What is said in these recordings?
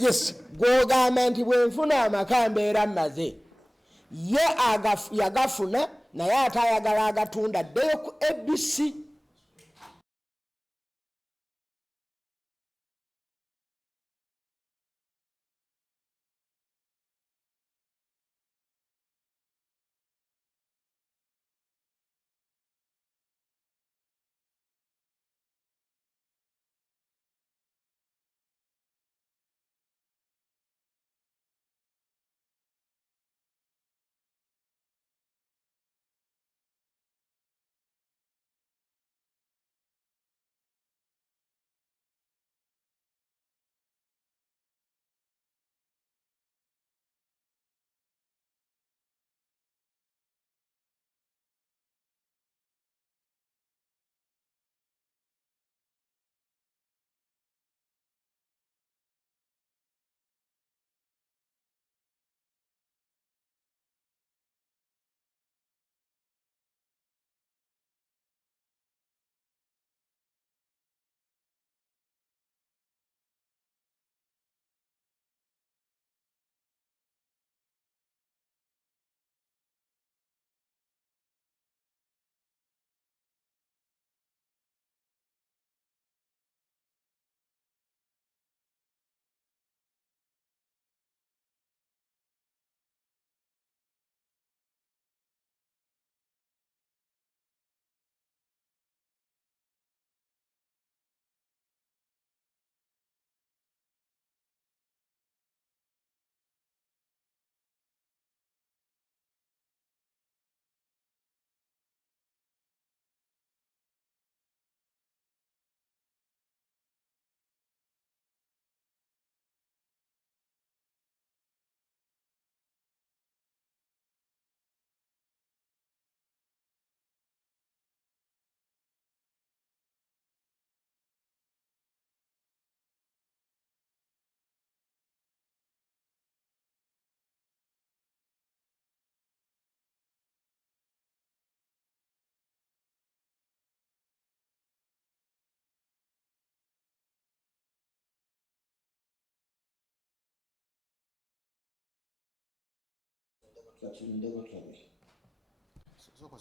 yes, gw'ogamba nti bwe nfuna amaka mbeera mmaze, ye yagafuna naye ate ayagala agatunda addeyo ku ABC.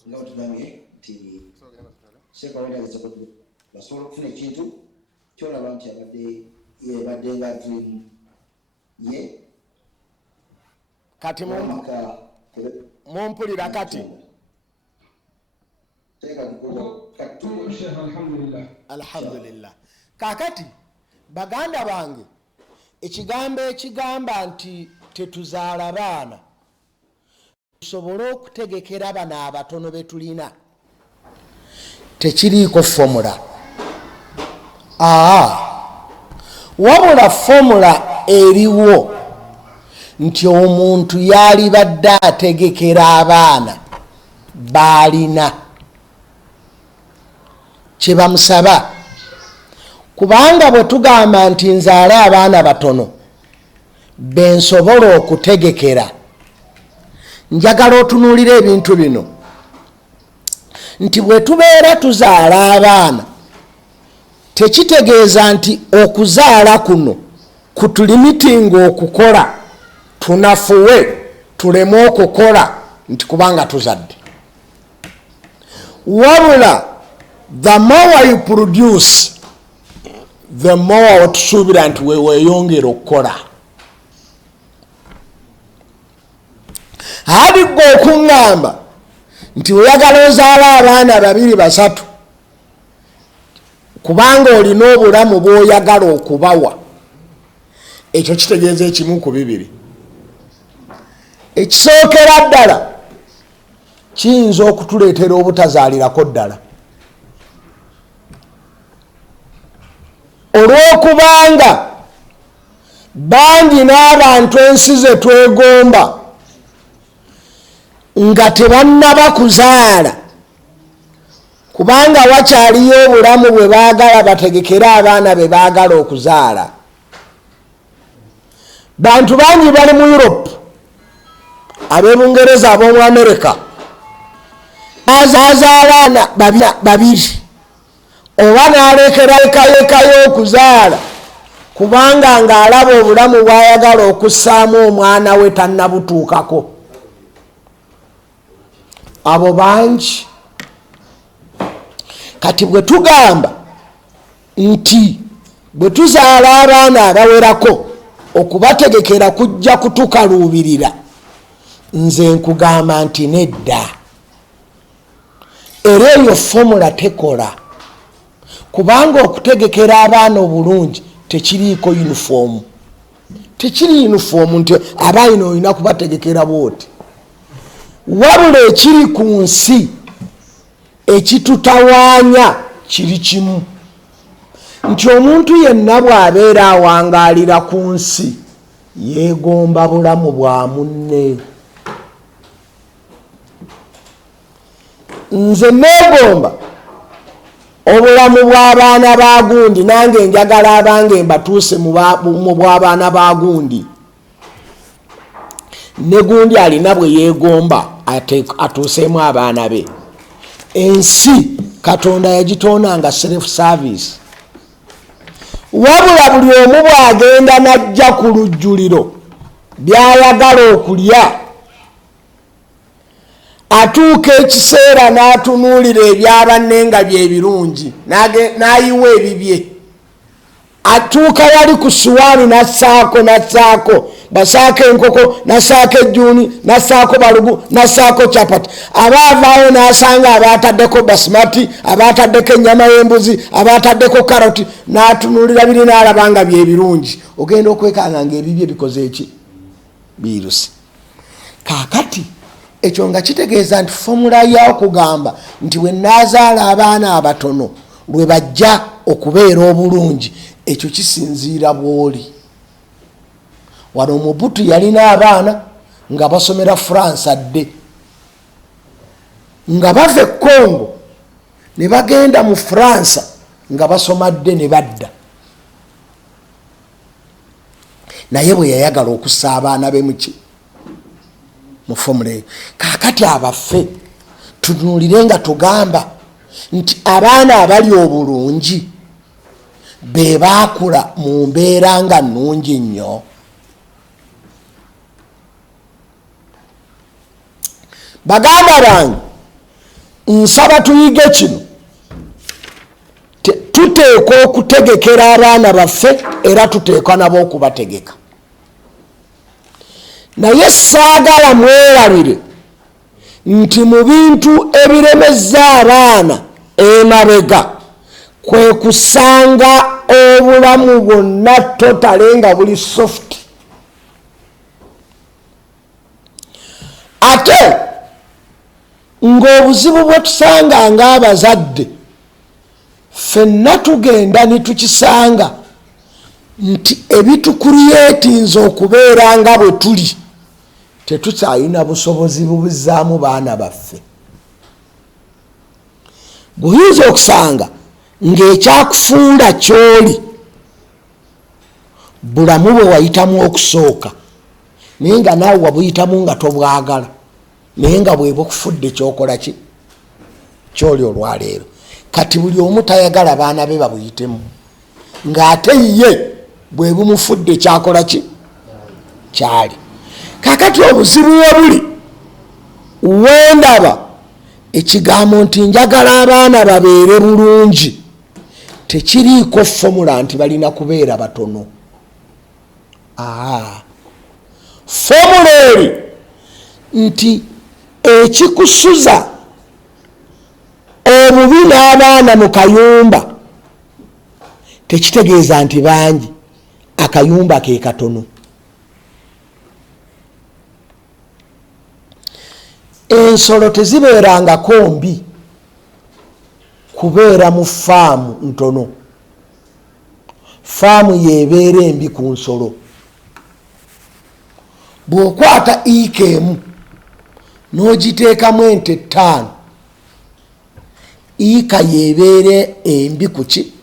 Lord Dami, the second is the soul of Nichitu, Cholavantia, but they got dream. Ye Kati mumpulira kati. Alhamdulillah. Kakati baganda bange ekigambo ekigamba nti tetuzaala baana tusobole okutegekera bano abatono betulina tekiriiko formula. Wabula formula eriwo nti omuntu yali badde ategekera abaana balina kye bamusaba, kubanga bwe tugamba nti nzaale abaana batono bensobola okutegekera, njagala otunuulira ebintu bino nti bwe tubeera tuzaala abaana tekitegeeza nti okuzaala kuno kutulimitinga okukola tunafuwe tuleme okukola nti kubanga tuzadde. Wabula the more you produce the more otusuubira nti weeyongera okukola. Adi gwe okuŋŋamba nti oyagala ozaala abaana babiri basatu kubanga olina obulamu bw'oyagala okubawa, ekyo kitegeeza ekimu ku bibiri. Ekisookera ddala kiyinza okutuleetera obutazaalirako ddala, olw'okubanga bangi n'abantu ensi ze twegomba nga tebannaba kuzaala kubanga wakyaliyo obulamu bwe baagala bategekere abaana be baagala okuzaala. Bantu bangi bali mu Europe, ab'Ebungereza, ab'omu America, azaala babiri oba n'alekerayekayo okuzaala kubanga ng'alaba obulamu bw'ayagala okussaamu omwana we tannabutuukako. Abo bangi. Kati bwe tugamba nti bwe tuzaala abaana abawerako okubategekera kujja kutukaluubirira, nze nkugamba nti nedda. Era eyo fomula tekola, kubanga okutegekera abaana obulungi tekiriiko yunifoomu. Tekiri yunifoomu nti abaana olina kubategekera bwoti. Wabula ekiri ku nsi ekitutawaanya kiri kimu, nti omuntu yenna bw'abeera awangaalira ku nsi yeegomba bulamu bwa munne. Nze neegomba obulamu bw'abaana ba gundi, nange njagala abange mbatuuse mu bw'abaana ba gundi. Ne gundi alina bwe yeegomba atuuseemu abaana be. Ensi Katonda yagitonda nga self service. Wabula buli omu bw'agenda n'ajja ku lujjuliro by'ayagala okulya, atuuka ekiseera n'atunuulira ebyabanne nga bye birungi n'ayiwa ebibye. Atuuka wali ku suwaani nassaako basaako enkoko, nassaako ejjuuni, nassaako balugu, nassaako capati. Abaavaayo n'asanga abaataddeko basimati, abaataddeko ennyama y'embuzi, abaataddeko karoti, n'atunuulira biri n'alaba nga bye birungi. Ogenda okwekanga ng'ebibye bikoze eki? Birusi. Kaakati ekyo nga kitegeeza nti fomula y'okugamba nti bwe naazaala abaana abatono lwe bajja okubeera obulungi, ekyo kisinziira bw'oli. Wano Omubutu yalina abaana nga basomera France dde, nga bava e Congo ne bagenda mu France nga basoma dde ne badda. Naye bwe yayagala okussa abaana be muki mu fomula eyo. Kaakati abaffe tunuulire nga tugamba nti abaana abali obulungi be baakula mu mbeera nga nnungi nnyo. Baganda bange, nsaba tuyige kino. Tuteekwa okutegekera abaana baffe era tuteekwa nabo okubategeka. Naye saagala mwerabire nti mu bintu ebiremezza abaana emabega kwe kusanga obulamu bwonna totale nga buli soft. Ate ng'obuzibu bwe tusanga ng'abazadde ffenna tugenda ne tukisanga nti ebitukuryetinza okubeera nga bwe tuli tetukyalina busobozi bubizzaamu baana baffe. Buyinza okusanga ng'ekyakufunda ky'oli bulamu bwe wayitamu okusooka, naye nga naawe wabuyitamu nga tobwagala, naye nga bwe bukufudde kyokola ki kyoli olwaleero. Kati buli omu tayagala baana be babuyitemu, ng'ate ye bwe bumufudde kyakola ki kyali. Kakati obuzibu we buli wendaba ekigambo nti njagala abaana babeere bulungi tekiriiko fomula nti balina kubeera batono. Fomula eri nti ekikusuza obubi n'abaana mu kayumba tekitegeeza nti bangi, akayumba ke katono. Ensolo tezibeerangako mbi kubeera mu faamu ntono. Faamu yebeera embi ku nsolo. Bw'okwata iika emu n'ogiteekamu ente 5, iika yebeera embi ku ki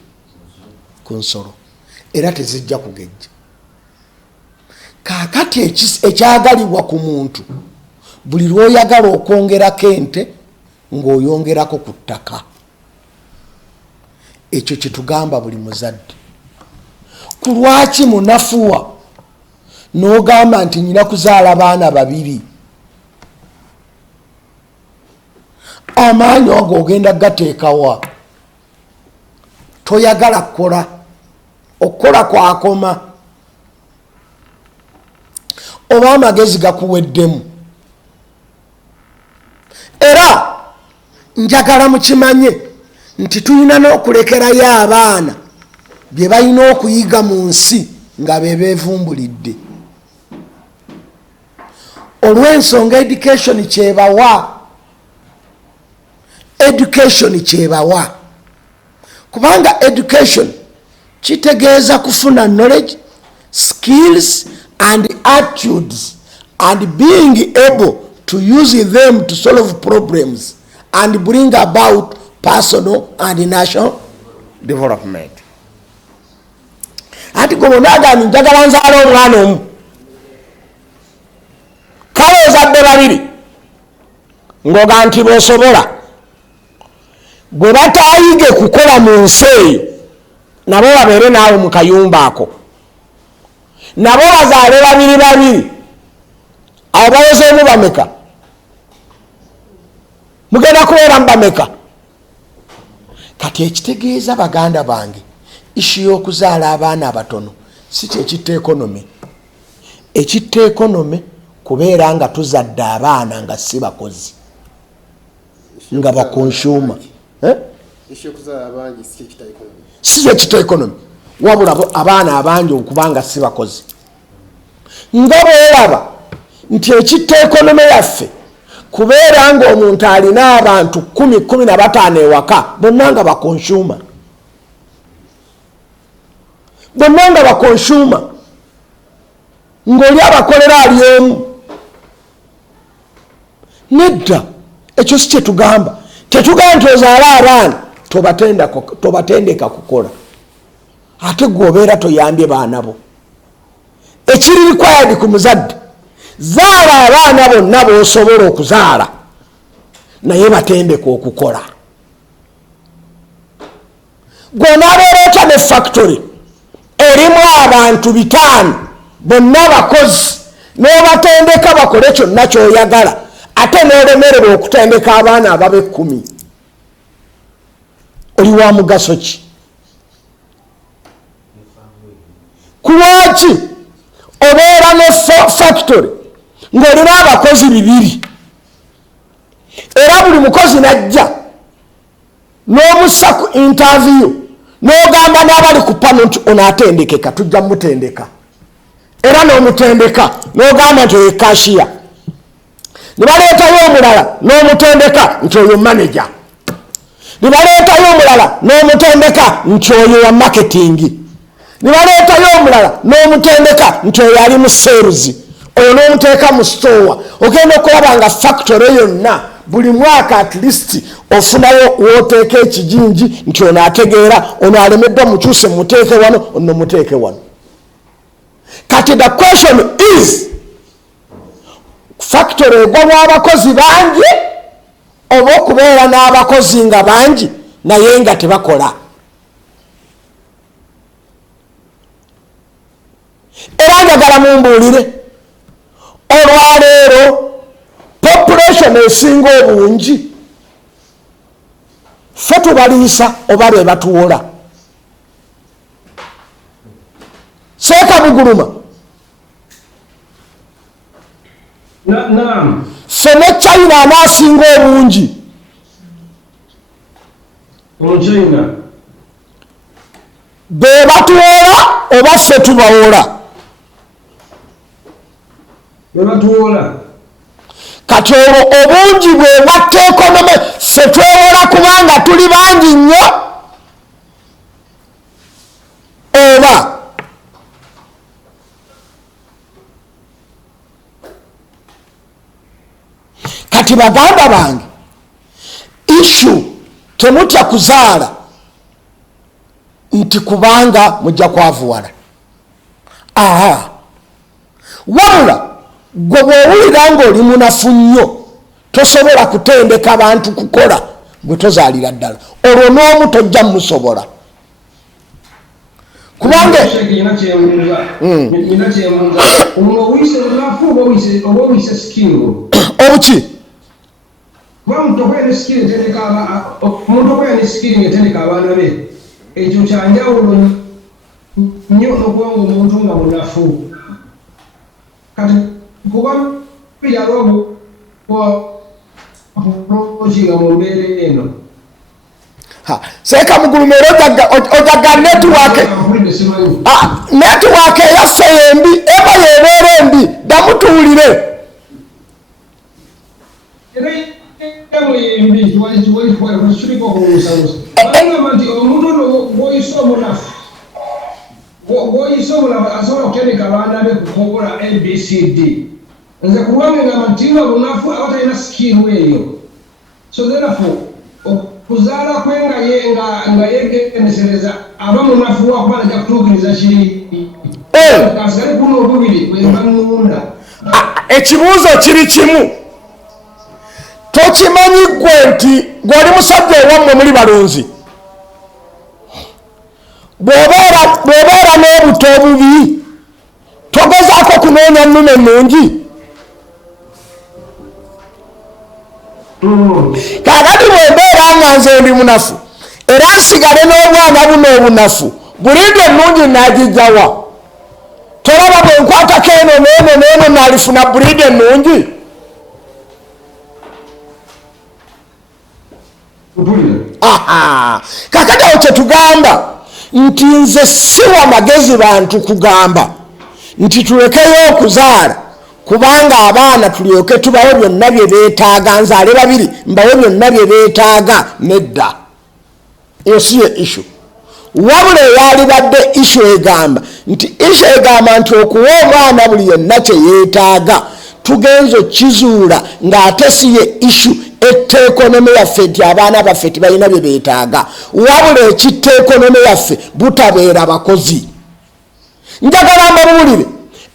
ku nsolo, era tezijja kugejja. Kaakati ekyagalibwa ku muntu, buli lw'oyagala okwongerako ente ng'oyongerako ku ttaka. Ekyo kyetugamba buli muzadde. kulwaki munafuwa n'ogamba nti nyina kuzaala baana babiri? Amaanyi ago ogenda gateekawa? Toyagala kukola, okukola kwakoma, oba amagezi gakuweddemu. Era njagala mukimanye nti tulina n'okulekerayo abaana bye balina okuyiga mu nsi nga be beevumbulidde. Olw'ensonga education kyebawa, education kyebawa, kubanga education kitegeeza kufuna knowledge, skills and attitudes and being able to use them to solve problems and bring about personal and national development. Ati gobonagani njagala nzaala omwana omu, kale ozadde babiri ng'oga nti bw'osobola, gwe batayige kukola mu nsi eyo nabo babeere naawe mu kayumba ako, nabo bazaale babiri babiri, abo bawozeemu bameka? Mugenda kubeera mu bameka? Kati ekitegeeza baganda bange, ishu y'okuzaala abaana abatono si kyekitta ekonome. Ekitta ekonome kubeera nga tuzadde abaana nga si bakozi, nga bakonsuuma. Si kyekitta ekonome, wabula abaana abangi okubanga si bakozi. Nga bweraba nti ekitta ekonome yaffe kubeera nga omuntu alina abantu 10-15 ewaka, bonna nga bakonsuuma, bonna nga bakonsuuma, ng'oli abakolera ali omu. Nedda, ekyo si kyetugamba. Tetugamba nti ozaala abaana tobatendeka kukola, ate gwobeera toyambye baana bo. Ekiri required ku muzadde, zaala abaana bonna b'osobola okuzaala, naye batendeka okukola. Gw'onaabeereeta ne factory erimu abantu 5 bonna bakozi, n'obatendeka bakole kyonna ky'oyagala, ate n'olemererwa okutendeka abaana ababe 10, oli wa mugaso ki? Kulwaki obeera ne factory ng'olina abakozi 2 era buli mukozi najja n'omussa ku interview n'ogamba n'abali ku pano nti onaatendekeka, tujja mutendeka, era n'omutendeka n'ogamba nti oyo kashiya, ne baleetayo omulala n'omutendeka nti oyo manager, ne baleetayo omulala n'omutendeka nti oyo wa marketing, ne baleetayo omulala n'omutendeka nti oyo ali mu sales, oyo n'omuteeka mu store. Ogenda okulaba nga factory yonna buli mwaka at least ofunayo wooteeka ekijinji nti ono ategeera, ono alemeddwa mukyuse muteeke wano, ono muteeke wano. Kati the question is, factory egwa n'abakozi bangi oba okubeera n'abakozi nga bangi naye nga tebakola? Era njagala mumbuulire, olwaleero population esinga obungi ffe tubaliisa oba be batuwola. Ssekkadde ffe ne China anaasinga obungi. Be batuwola oba ffe tubawola? Kati olwo obungi bwe bwatta ekonome, ffe twewola kubanga tuli bangi nnyo oba? Kati baganda bange, issue temutya kuzaala nti kubanga mujja kwavuwala. Wabula gwe bw'owulira ng'oli munafu nnyo tosobola kutendeka abantu kukola, gwe tozaalira ddala, olwo n'omu tojja musobola. kubange obuki omuntu okwene sikiri ngetendeka abaana be ekyo kyanjawulo nnyo okuba nga omuntu nga munafu kati kuba yalwaokinga mu mbeera eno seeka mugulumira ojaga netiwaaka eyaffe yembi eba yebeera embi damutuwulire omuntu ono gwoyisa omunafu asobola okutendeka abaana be kukola abcd nze kulwange nga matinga bunafu aba talina sikiru eyo so therefore okuzaala kwe nga yegenesereza aba munafu wakuba najja kutuukiriza kiri kasigale kuno obubiri bwebanunda ekibuuzo kiri kimu tokimanyi gwe nti gwoli musajja ewammwe muli balunzi bw'obeera n'obuto obubi togezaako kunoonya nnume ennungi kakati bwembeera nga nze ndi munafu era nsigale n'obwana buno obunafu bulindi ennungi nagijjawa tolaba bwenkwatako eno neeno nalifuna bulindi ennungi kakati awo kyetugamba nti nze siwa magezi bantu kugamba nti tulekeyo okuzaala kubanga abaana tulyoke tubawe byonna bye beetaaga nzaale babiri mbawe byonna bye beetaaga nedda eyo si ye ishu wabula eyalibadde ishu egamba nti ishu egamba nti okuwa omwana buli yenna kye yeetaaga tugenzo kizuula ng'ate si ye ishu etta ekonome yaffe nti abaana baffe tibalina bye beetaaga wabula ekitta ekonome yaffe butabeera bakozi njagala mbabuulire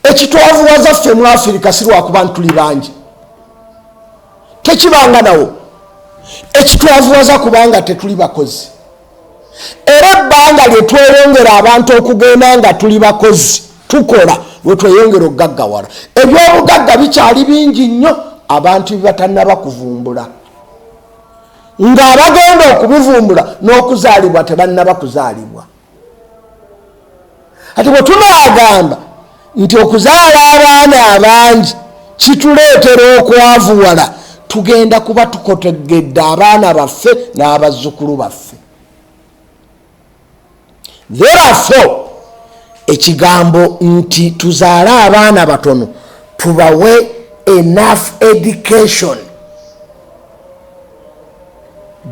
ekitwavuwaza ffe mu afirika si lwakuba ntuli bangi tekibanga nawo ekitwavuwaza kubanga tetuli bakozi era ebbanga lye tweyongera abantu okugenda nga tuli bakozi tukola bwe tweyongera okugaggawala ebyobugagga bikyali bingi nnyo abantu bibatannaba kuvumbula ng'abagenda okubivumbula n'okuzaalibwa tebannaba kuzaalibwa ati bwe tunaagamba nti okuzaala abaana abangi kituleetera okwavuwala tugenda kuba tukotegedde abaana baffe n'abazzukulu baffe therefore ekigambo nti tuzaale abaana batono tubawe enough education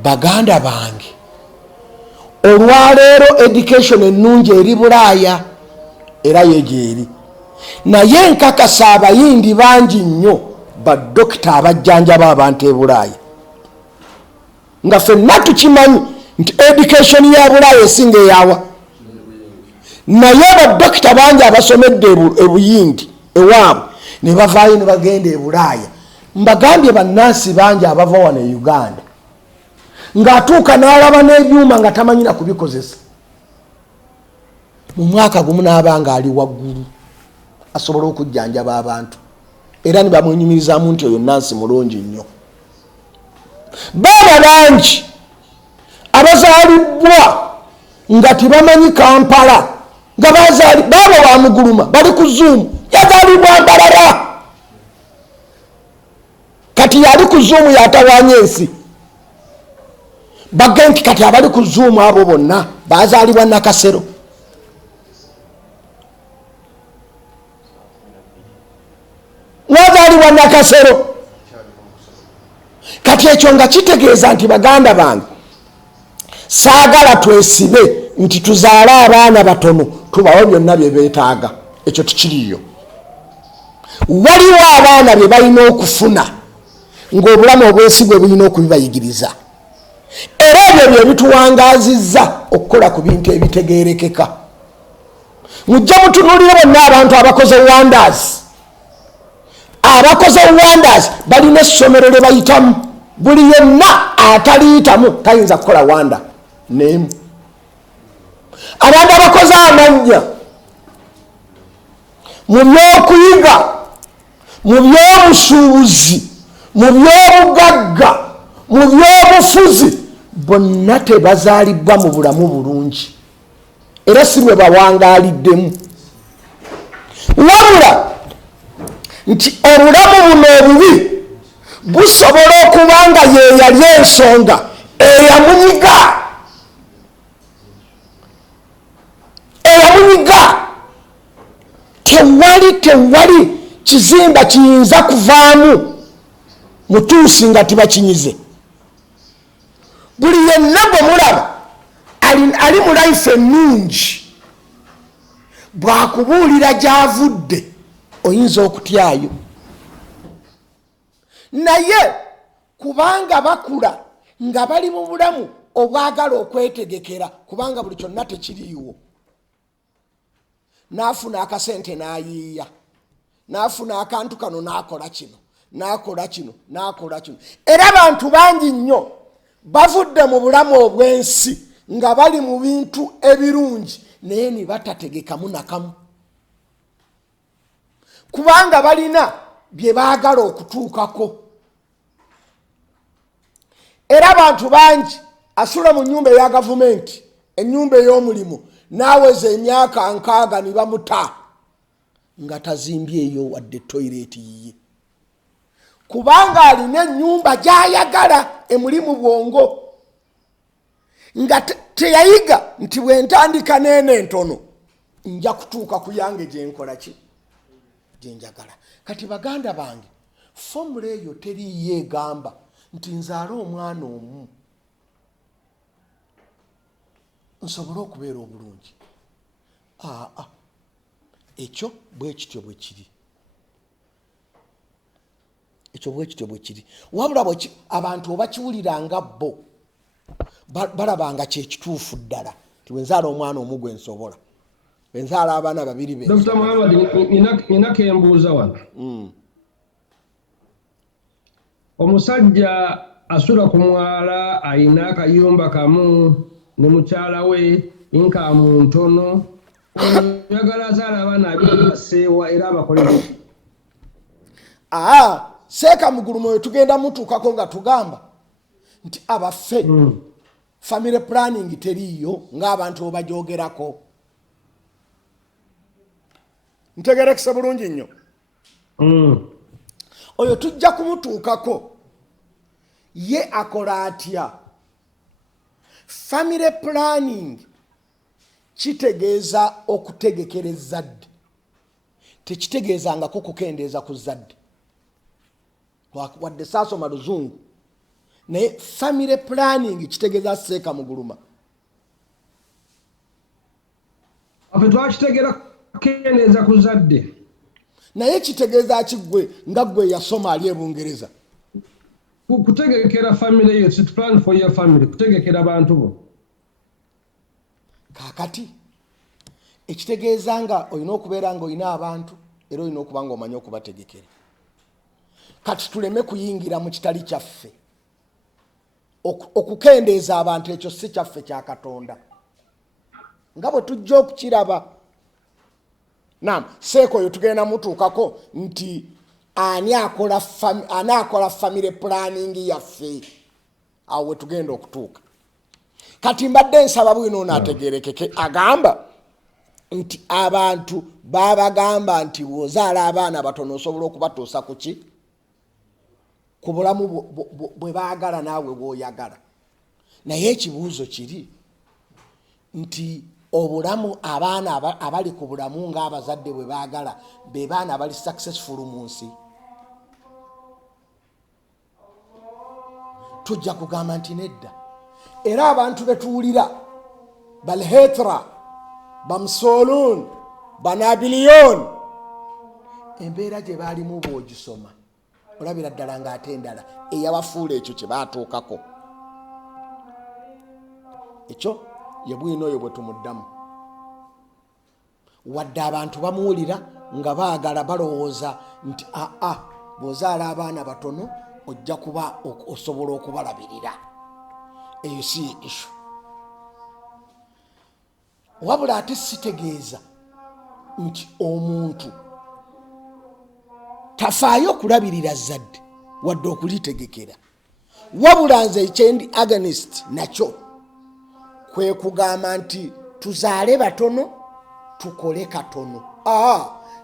baganda bange olwaleero education ennungi eri Bulaaya era yegyeri naye nkakasa abayindi bangi nnyo badokita abajjanjaba abantu e Bulaaya nga ffenna tukimanyi nti education ya Bulaaya esinga eyawa naye badokita bangi abasomedde ebuyindi ewaabwe ne bavaayo ne bagenda e Bulaaya mbagambye bannansi bangi abava wano e Uganda ng'atuuka n'alaba n'ebyuma nga tamanyina kubikozesa mu mwaka gumu n'aba nga ali waggulu asobola okujjanjaba abantu era ne bamwenyumirizamu nti oyo nansi mulungi nnyo baaba bangi abazaalibwa nga tebamanyi Kampala nga baaba bamuguluma bali ku Zoom yazaalibwa Mbarara kati yali ku Zoom yatawanya ensi bagge nti kati abali ku Zoom abo bonna bazaalibwa Nakasero wazaalibwa Nakasero kati ekyo nga kitegeeza nti baganda bange saagala twesibe nti tuzaale abaana batono tubawe byonna bye beetaaga ekyo tikiriyo waliwo abaana bye balina okufuna ng'obulamu obwesigwe bulina okubibayigiriza era ebyo bye bituwangaazizza okukola ku bintu ebitegeerekeka mujja mutunuulire bonna abantu abakoze wonders balina essomero lye bayitamu buli yenna ataliyitamu tayinza kukola wanda neemu abantu abakoze amannya mu byokuyiga, mu byobusuubuzi, mu byobugagga, mu byobufuzi, bonna tebazaalibwa mu bulamu bulungi era si bwe bawangaaliddemu, wabula nti obulamu buno obubi busobola okuba nga ye yali ensonga eyamunyiga tewali kizimba kiyinza kuvaamu mutuusi nga tibakinyize. Buli yenna bwe mulaba ali mu life ennungi bwakubuulira gy'avudde oyinza okutyayo, naye kubanga bakula nga bali mu bulamu obwagala okwetegekera, kubanga buli kyonna tekiriiwo, naafuna akasente n'ayiiya, naafuna akantu kano n'akola kino n'akola kino n'akola kino. Era abantu bangi nnyo bavudde mu bulamu obw'ensi nga bali mu bintu ebirungi naye ne batategekamu nakamu, kubanga balina bye baagala okutuukako. Era abantu bangi asula mu nnyumba eya gavumenti, ennyumba ey'omulimu, naaweza emyaka 60 ne bamuta nga tazimbyeyo wadde toyireeti yiye, kubanga alina ennyumba gy'ayagala emulimu bwongo, nga teyayiga nti bwe ntandika neene entono nja kutuuka ku yange gyenkola ki gyenjagala. Kati baganda bange, fomula eyo teriiyo egamba nti nzaala omwana omu nsobole okubeera obulungi. Ekyo bwe kityo bwe kiri, ekyo bwe kityo bwe kiri. Wabula abantu obakiwuliranga bo balabanga kyekituufu ddala nti wenzaala omwana omu gwe nsobola, wenzaala abaana babiri be. Dr. Muhammad, nina kembuuza wano. Omusajja asula ku mwala ayina akayumba kamu ne mukyala we inkamu ntono, oyagala azaala abaana abaseewa era abakolera. Seeka Mugulumo oyo tugenda mutuukako nga tugamba nti abaffe family planning teriiyo ng'abantu obajoogerako. Ntegerekese bulungi nnyo. Oyo tujja kumutuukako ye akola atya. Family planning kitegeeza okutegekera ezzadde, tekitegeezangako kukendeeza ku zadde, wadde saasoma luzungu, naye family planning kitegeeza Seeka Muguluma. Afe twakitegeera kukendeeza ku zadde, naye kitegeeza kigwe nga gwe yasoma ali e Bungereza. Kutegekera family yo, to plan for your family, kutegekera abantu bo. Kakati ekitegeeza nga olina okubeera nga olina abantu era olina okuba nga omanyi okubategekera. Kati tuleme kuyingira mu kitali kyaffe. Okukendeeza abantu ekyo si kyaffe kya Katonda nga bwe tujja okukiraba. Naam, Seeka oyo tugenda mutuukako nti ani akola family planning yaffe, awo we tugenda okutuuka. Kati mbadde nsaba bwino naategeerekeke agamba nti abantu babagamba nti bw'ozaala abaana batono osobola okubatuusa ku ki? Ku bulamu bwe baagala naawe bw'oyagala. Naye ekibuuzo kiri nti obulamu abaana abali ku bulamu ng'abazadde bwe baagala be baana abali successful mu nsi. Tujja kugamba nti nedda. Era abantu betuwulira balhetra, bamsolun, banabiliyon, embeera gye baalimu bw'ogisoma olabira ddala ng'ate endala eyabafuula ekyo kye baatuukako. Ekyo ye bwino oyo bwe tumuddamu. Wadde abantu bamuwulira nga baagala balowooza nti bw'ozaala abaana batono ojja kuba osobola okubalabirira. Eyo si issue. wabula ate sitegeeza nti omuntu tafaayo okulabirira zadde wadde okulitegekera, wabula nze kyendi against nakyo kwe kugamba nti tuzaale batono tukole katono.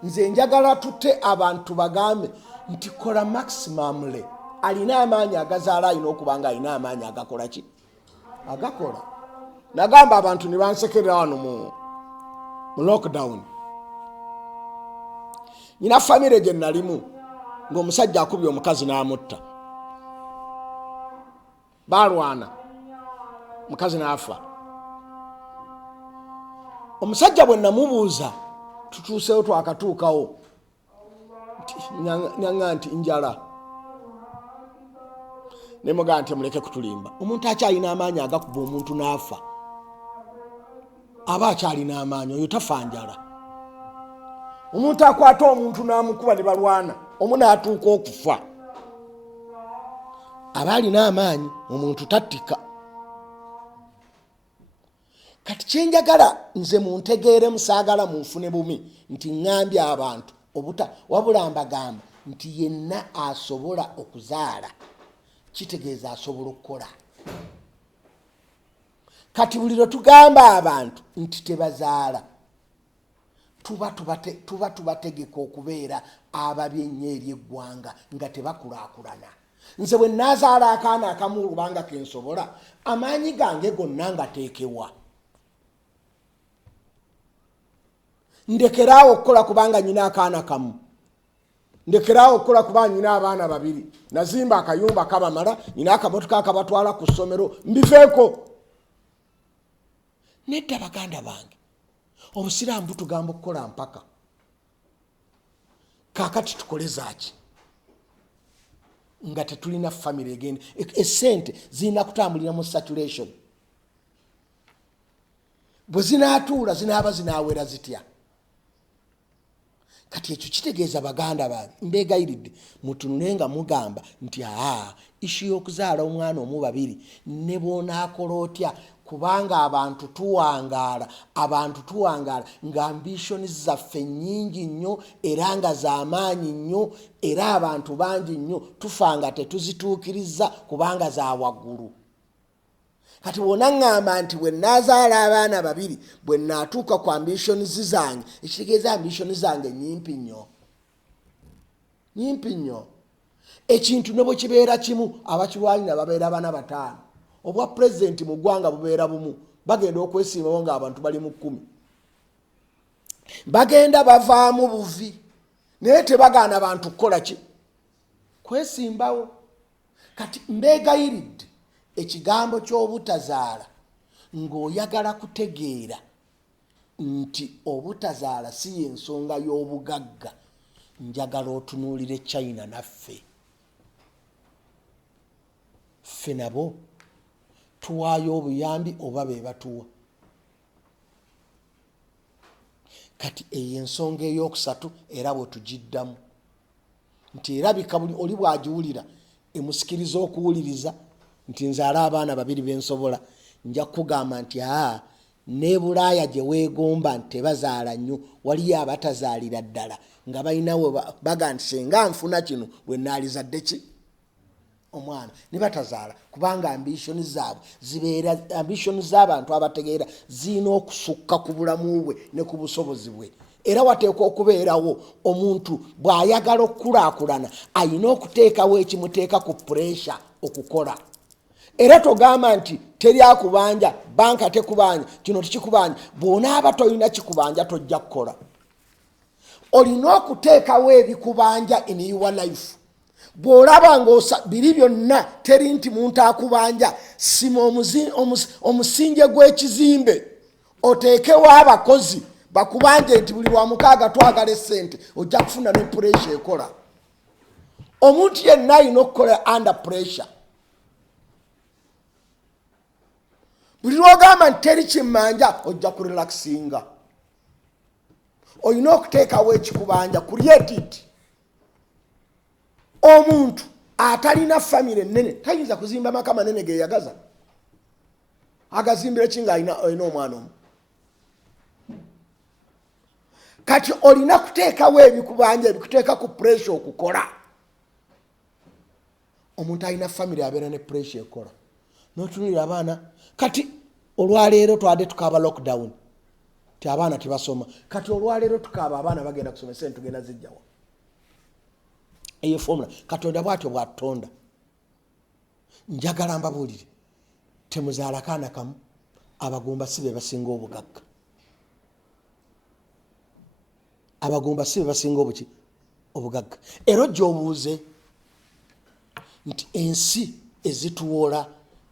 Nze njagala tutte abantu bagambe nti kola maximumly. Alina amaanyi agazaala alina okuba nga alina amaanyi agakola ki? Agakola. Nagamba abantu ne bansekerera wano mu lockdown. Nina famire gye nalimu ng'omusajja akubye omukazi n'amutta. Balwana, mukazi n'afa. Omusajja bwe namubuuza tutuusewo twakatuukawo nyanga nti njala. Ne mugamba nti muleke kutulimba. Omuntu akyalina amaanyi agakuba omuntu n'afa aba akyalina amaanyi, oyo tafa njala. Omuntu akwata omuntu n'amukuba ne balwana omu n'atuuka okufa aba alina amaanyi, omuntu tattika. Kati kyenjagala nze muntegeere musaagala munfune bumi nti ŋŋambye abantu wabula mbagamba nti yenna asobola okuzaala kitegeeza asobola okukola. Kati buli lwe tugamba abantu nti tebazaala tuba tubategeka okubeera ababi ennyo eri eggwanga nga tebakulaakulana. Nze bwe naazaala akaana akamu olubanga kensobola amaanyi gange gonna ngateekewa. Ndekeraawo okukola kubanga nyina akaana kamu. Ndekeraawo okukola kubanga nyina abaana babiri. Nazimba akayumba kabamala, nyina akamotoka akabatwala ku ssomero, mbiveeko. Nedda baganda bange, obusiraamu butugamba okukola mpaka. Kaakati tukole zaaki nga tetulina famire egenda. Essente zirina kutambulira mu saturation. Bwe zinaatuula zinaaba zinaawera zitya? Kati ekyo kitegeeza baganda bange mbeegayiridde mutunule nga mugamba nti ishu y'okuzaala omwana omu babiri ne bw'onaakola otya kubanga abantu tuwangaala nga ambitioni zaffe nnyingi nnyo era nga z'amaanyi nnyo era abantu bangi nnyo tufa nga tetuzituukiriza kubanga za waggulu. Kati wona ŋŋamba nti bwe naazaala abaana babiri bwe naatuuka ku ambitioni zange ekitegeeza ambitioni zange nyimpi nnyo. Ekintu ne bwe kibeera kimu abakirwanyina babeera bana bataano. Obwa pulezidenti mu ggwanga bubeera bumu, bagenda okwesiimawo ng'abantu bali mu 10. Bagenda bavaamu buvi naye tebagaana bantu kukola ki? Kwesimbawo. Kati mbeegayiridde ekigambo ky'obutazaala ng'oyagala kutegeera nti obutazaala si y'ensonga y'obugagga, njagala otunuulire China naffe. Ffe nabo tuwaayo obuyambi oba be batuwa. Kati eyo ensonga ey'okusatu era bwe tugiddamu nti erabika buli oli bw'agiwulira emusikiriza okuwuliriza nti nzaala abaana babiri bensobola, nja kugamba nti ne Bulaaya gye weegomba nti tebazaala nnyo waliyo abatazaalira ddala nga balinawe baga nti senga nfuna kino bwe naalizadde ki omwana ne batazaala kubanga ambitioni zaabwe zibeera ambitioni z'abantu abategeera zirina okusukka ku bulamu bwe ne ku busobozi bwe. Era wateekwa okubeerawo omuntu bw'ayagala okukulaakulana alina okuteekawo ekimuteeka ku puresha okukola. Era togamba nti teri akubanja, banka tekubanja, kino tikikubanja. Bw'onaaba tolina kikubanja tojja kukola. Olina okuteekawo ebikubanja in your life. Bw'olaba ng'biri byonna teri nti muntu akubanja, sima omusinge gw'ekizimbe oteekewo abakozi bakubanje nti buli lwa mukaaga twagala essente, ojja kufuna ne puresha ekola. Omuntu yenna alina okukola under pressure. Buli lw'ogamba nti teri kimmanja ojja kurelaxinga. Olina okuteekawo ekikubanja, create it. Omuntu atalina famire nnene tayinza kuzimba maka manene ge yagaza. Agazimbira ki ng'alina omwana omu? kati olina kuteekawo ebikubanja ebikuteeka ku pressure okukola. Omuntu alina family abeera ne pressure ekola n'otunulira abaana. Kati olwaleero twadde tukaaba lockdown ti abaana tebasoma, kati olwaleero tukaaba abaana bagenda kusoma, esente tugenda zijjawa. Eyo formula Katonda bw'atyo bw'atonda. Njagala mbabuulire, temuzaala kaana kamu, abagumba si be basinga obugagga. Abagumba si be basinga obugagga. Era ojja obuuze nti ensi ezituwola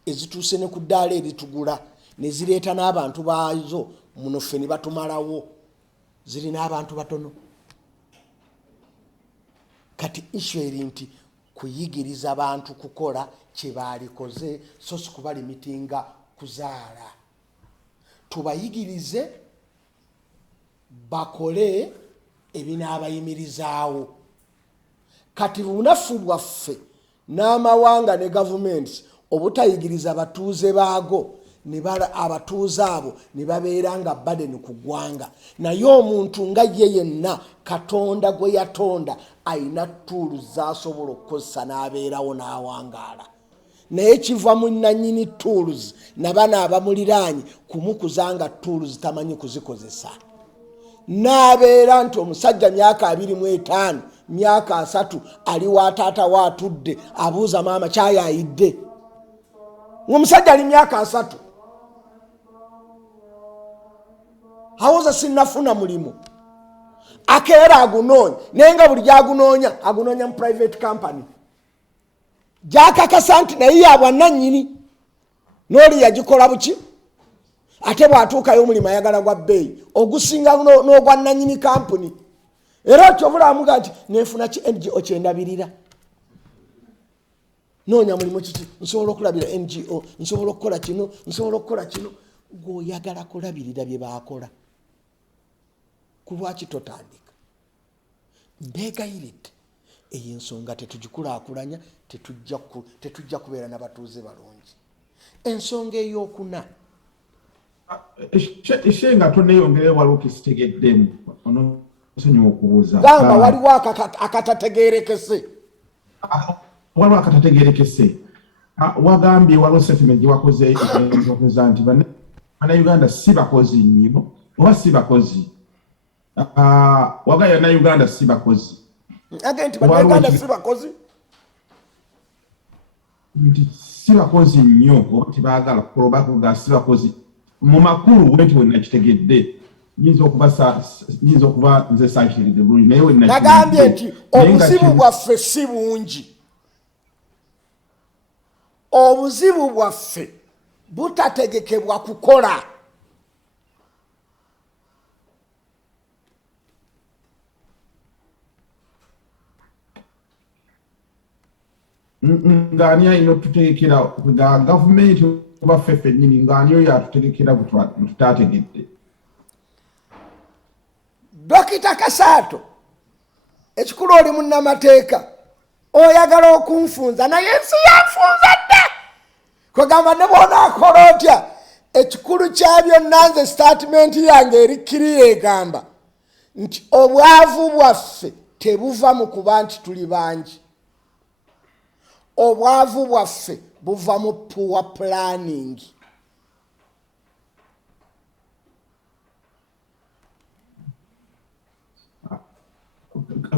ezituuse ne ku ddaala eritugula ne zireeta n'abantu baazo muno ffe ne batumalawo, zirina abantu batono. Kati issue eri nti kuyigiriza abantu kukola kye baalikoze, so si kubalimitinga kuzaala. Tubayigirize bakole ebinaabayimirizaawo. Kati bunafu bwaffe n'amawanga ne gavumenti obutayigiriza abatuuze baago, ne bala abatuuze abo ne babeera nga badeni ku ggwanga. Naye omuntu nga ye yenna Katonda gwe yatonda ayina tools z'asobola okukozesa n'abeerawo n'awangaala. Naye kiva mu nannyini tools nabano abamuliraanye kumukuzanga tools tamanyi kuzikozesa. N'abeera nti omusajja myaka 25 myaka 3 ali wa taata wa atudde abuuza maama kyayayidde. Omusajja ali myaka 3 awuza sinnafuna mulimu, akeera agunoonya, naye nga buli gyagunoonya agunoonya mu private company gyakakasa nti naye yabwannannyini n'oli yagikola buki. Ate bw'atuukayo omulimu ayagala gwa bbeeyi ogusinga n'ogwa nannyini kampuni. Era kyobulaamuga nti neefuna ki NGO kyendabirira. Noonya mulimu kiki, nsobola okulabira NGO, nsobola okukola kino, nsobola okukola kino. Gw'oyagala kulabirira bye baakola. Ku lwaki totandika? Mbeegayiridde eyo ensonga tetugikulaakulanya, tetujja kubeera n'abatuuze balungi. Ensonga ey'okuna eshenga toneyongere waliwo kisitegeddemu onosonyiwa okubuuza gamba waliwo akatategeerekese. Waliwo akatategeerekese. Wagambye waliwo settlement gye wakoze okuza nti bannayuganda si bakozi nnyo oba si bakozi. Wagaya bannayuganda si bakozi. Ate nti bannayuganda si bakozi? Nti si bakozi nnyo oba tebaagala kukola oba kuga si bakozi. Mu makulu bwenti we nakitegedde nyinza okuba nze saakiriridde bulungi naye we nagambye nti obuzibu bwaffe si bungi. Obuzibu bwaffe butategekebwa kukola. Ng'ani alina okututegekera ga gavumenti oba ffe ffennyini ng'ani oyo atutegekera tutaategedde. Dokita Kasaato ekikulu oli munnamateeka oyagala okunfunza naye ensi yanfunza dda. Kwegamba ne bw'onaakola otya ekikulu kya byonna nze statement yange eri kiriya egamba nti obwavu bwaffe tebuva mu kuba nti tuli bangi. Obwavu bwaffe buva mu poor planning.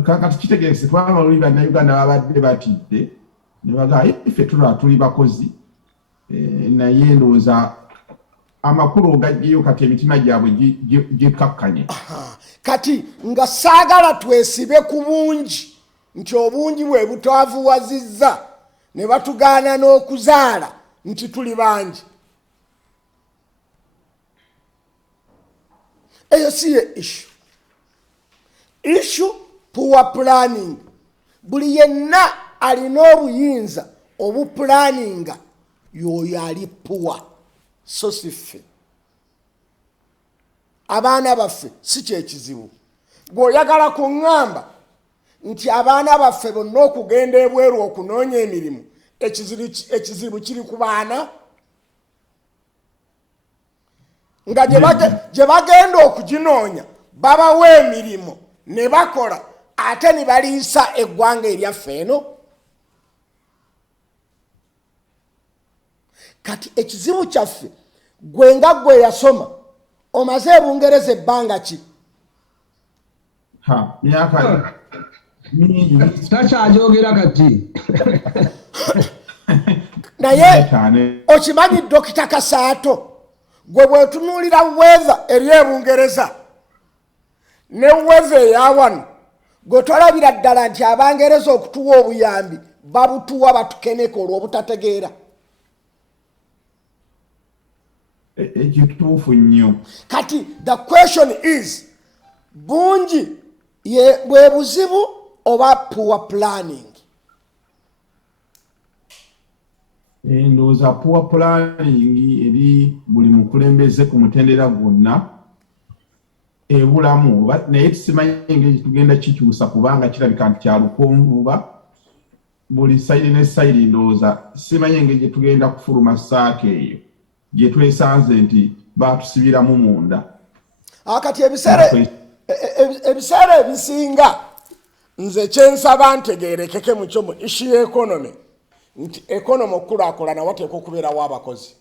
Kati kitegeeze kubanga oluli bannayuganda babadde batidde ne bagaa iffe tuli bakozi naye ndowooza amakulu gajjeyo kati emitima gyabwe gikakkanye. Kati nga saagala twesibe ku bungi nti obungi bwe butwavuwazizza ne batugaana n'okuzaala nti tuli bangi. Eyo si ye issue poor planning. Buli yenna alina obuyinza obupulaninga y'oyo ali poor, so si ffe. Abaana baffe si kyekizibu. Gw'oyagala kuŋŋamba nti abaana baffe bonna okugenda ebweru okunoonya emirimu ekizibu kiri ku baana nga gye bagenda okuginoonya babawa emirimu ne bakola ate ne baliisa eggwanga eryaffe eno. Kati ekizibu kyaffe gwe nga gwe yasoma omaze Bungereza ebbanga ki? Myaka mingi takyajogera kati. Naye okimanyi Dokita Kasaato gwe bwetunuulira weather eri e Bungereza ne weather eya wano gwe tolabira ddala nti Abangereza okutuwa obuyambi babutuwa batukeneka olw'obutategeera. ekituufu nnyo. Kati the question is bungi bwe buzibu oba poor planning? Ndowooza poor planning eri buli mukulembeze ku mutendera gwonna ebulamu, naye tusimanyi engeri tugenda kikyusa kubanga kirabika nti kyalukonvuba buli sayiri ne sayiri. Ndowooza simanyi engeri gye tugenda kufuluma saaka eyo gye twesanze nti baatusibiramu munda. Kati ebiseera ebisinga nze kyensaba ntegeerekeke mu kyo mu issue y'economy nti economy okukulaakulana wateekwa okubeerawo abakozi.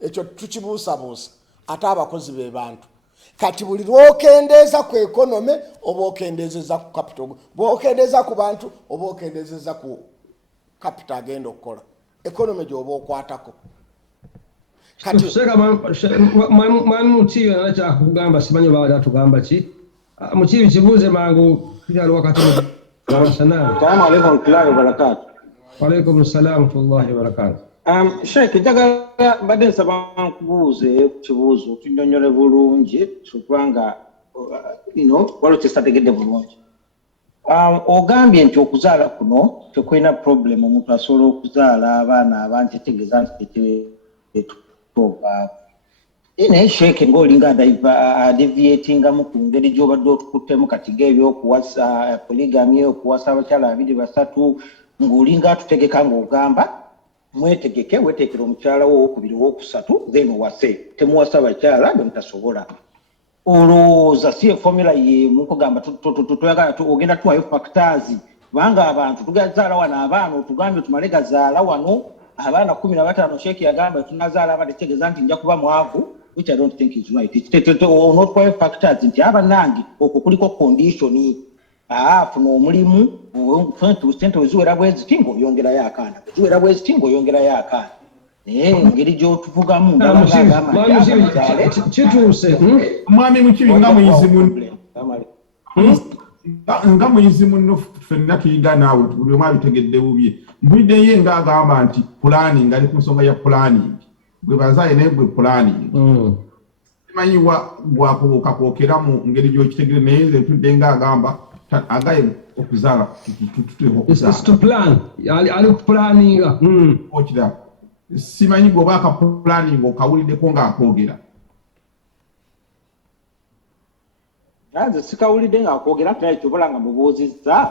Ekyo tukibuusabuusa ate abakozi be bantu. Kati buli lwokendeeza ku economy oba okendeezeza ku capital, bw'okendeeza ku bantu oba okendeezeza ku capital agenda okukola, economy gy'oba okwatako. Kati mwami Mukiibi nana kyakugamba simanyi oba atugamba ki. Mukiibi kibuuze mangu tukyali wakati mu Assalamu alaikum warahmatullahi wabarakatuh. Wa alaikum assalam warahmatullahi wabarakatuh. Sheikh njagala mbadde nsaba nkubuuze ku kibuuzo tunnyonnyole bulungi kubanga waliwo kyesitategedde bulungi. Ogambye nti okuzaala kuno tekulina problem, omuntu asobola okuzaala abaana abangi tegeeza nti naye Sheikh ng'olinga adeviatingamu ku ngeri gy'obadde otukuttemu kati ng'ebyokuwasa polygamy, okuwasa abakyala 2 3, ng'olinga atutegeka ng'ogamba mwetegeke weteekera omukyala wo owokubiri owokusatu then owase, temuwasa abakyala bwe mutasobola. Olowooza si efomula y'emu kugamba ogenda tuwayo factors kubanga abantu tugazaala wano abaana otugambye tumale gazaala wano abaana 15 Sheikh yagamba tunazaala abadde tegeeza nti nja kuba mwavu, which I don't think is right. Onotwayo factors nti abanange okwo kuliko condition funa omulimu sente weziwera bweziti ng'oyongerayo akaana, weziwera bweziti ng'oyongerayo akaana. Engeri gy'otuvugamu kituuse. Mwami Mukiibi nga muyizi munno ffenna tuyiga naawe buli omu abitegedde bubye. Mbuliddeyo ng'agamba nti planning ali ku nsonga ya planning. Gwe bazaaye naye gwe planning. Simanyi bwakoboka kwokera mu ngeri gy'okitegere naye nze ntudde ng'agamba agaye okuzaala to plan ali kupulaninga okira. Simanyi bw'oba akapulaninga okawuliddeko ng'akoogera. Nze sikawulidde ng'akwogera nti naye kyobola nga mubuuzizza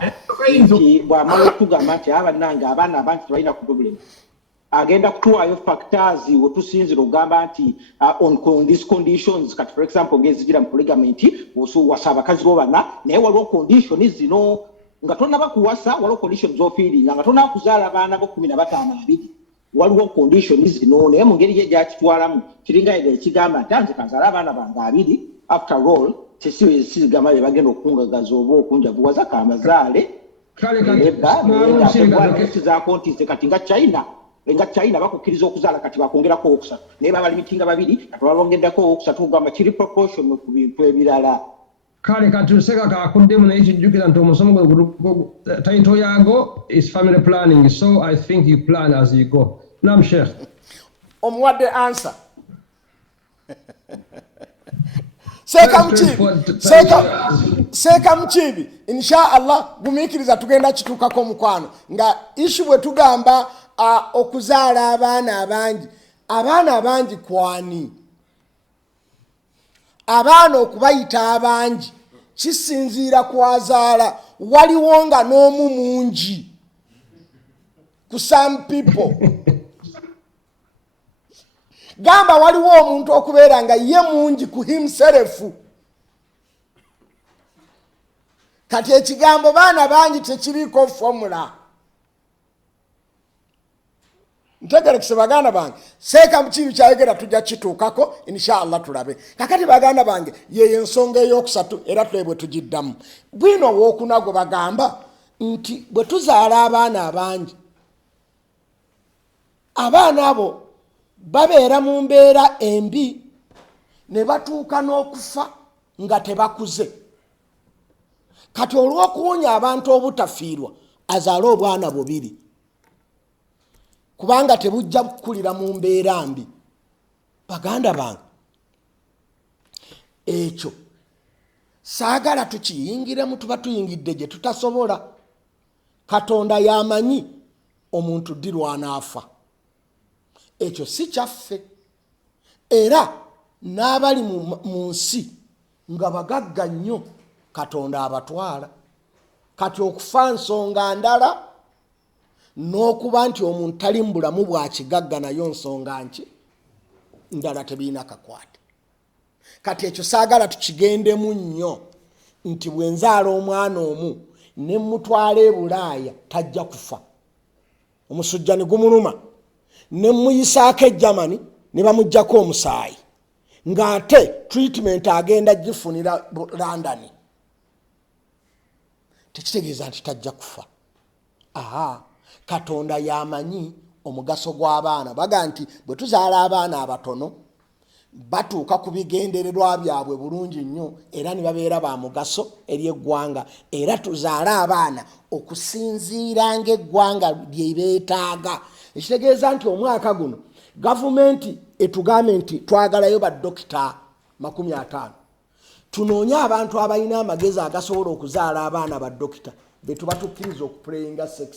nti bw'amala okutugamba nti abannange abaana abangi tebalina ku problem, agenda kutuwaayo factors wetusinzira okugamba nti on these conditions. Kati for example ng'ezigira mu polygamy nti wasa abakazi bo bana, naye waliwo condition zino nga tonaba kuwasa, waliwo condition z'ofiiringa nga tonaba kuzaala abaana bo 15 2, waliwo condition zino. Naye mu ngeri ye gyakitwalamu kiringa ekigamba nti nze kanzaala abaana bange 2 after all tesigamba bye bagenda okungagaza oba okunjavuwaza kamazaale zaako nti kati nga China bakukkiriza okuzaala kati bakongerako owokusatu, naye babalimitinga 2 kati babongeddeko owokusatu, kugamba kiri proportion ku bintu ebirala. Kale kati nseka kakuddemu naye kijjukira nti omusomo gwe title yago is family planning, so I think you plan as you go. Naam Sheikh. Omuwadde answer. Sseeka Mukiibi inshallah gumiikiriza tugenda kituukako mukwano nga issue bwe tugamba okuzaala abaana abangi kwani abaana okubayita abangi kisinziira kwazaala. Waliwo nga n'omu mungi ku some people. Gamba waliwo omuntu okubeera nga ye mungi ku himself kati ekigambo baana bangi tekiriiko formula. Ntegerekese baganda bange seeka mukibi kyayogera tujja kituukako inshallah tulabe. Kakati baganda bange yeyo ensonga ey'okusatu era tule bwe tugiddamu. Bwino owookuna gwe bagamba nti bwe tuzaala abaana abangi, abaana abo babeera mu mbeera embi ne batuuka n'okufa nga tebakuze. Kati olw'okuwonya abantu obutafiirwa azaale obwana bubiri, kubanga tebujja kukulira mu mbeera mbi. Baganda bange ekyo saagala tukiyingiremu, tuba tuyingidde gye tutasobola. Katonda yamanyi omuntu ddi lw'anaafa. Ekyo si kyaffe. Era n'abali mu nsi nga bagagga nnyo Katonda abatwala. Kati okufa nsonga ndala, n'okuba nti omuntu tali mu bulamu bwa kigagga nayo nsonga nki ndala tebiina kakwate. Kati ekyo saagala tukigendemu nnyo nti bwe nzaala omwana omu ne mutwala e Bulaaya tajja kufa. Omusujja ne gumuluma, ne muyisaako e Germany ne bamuggyako omusaayi, ng'ate treatment agenda gifunira London. Tekitegeeza nti tajja kufa. Katonda yamanyi omugaso gw'abaana. Baga nti bwe tuzaala abaana abatono batuuka ku bigendererwa byabwe bulungi nnyo era ne babeera ba mugaso eri eggwanga. Era tuzaale abaana okusinziira ng'eggwanga bye beetaaga. Ekitegeeza nti omwaka guno gavumenti etugambe nti twagalayo baddokita 50. Tunoonye abantu abalina amagezi agasobola okuzaala abaana baddokita be tuba tukkiriza okupuleyinga sex.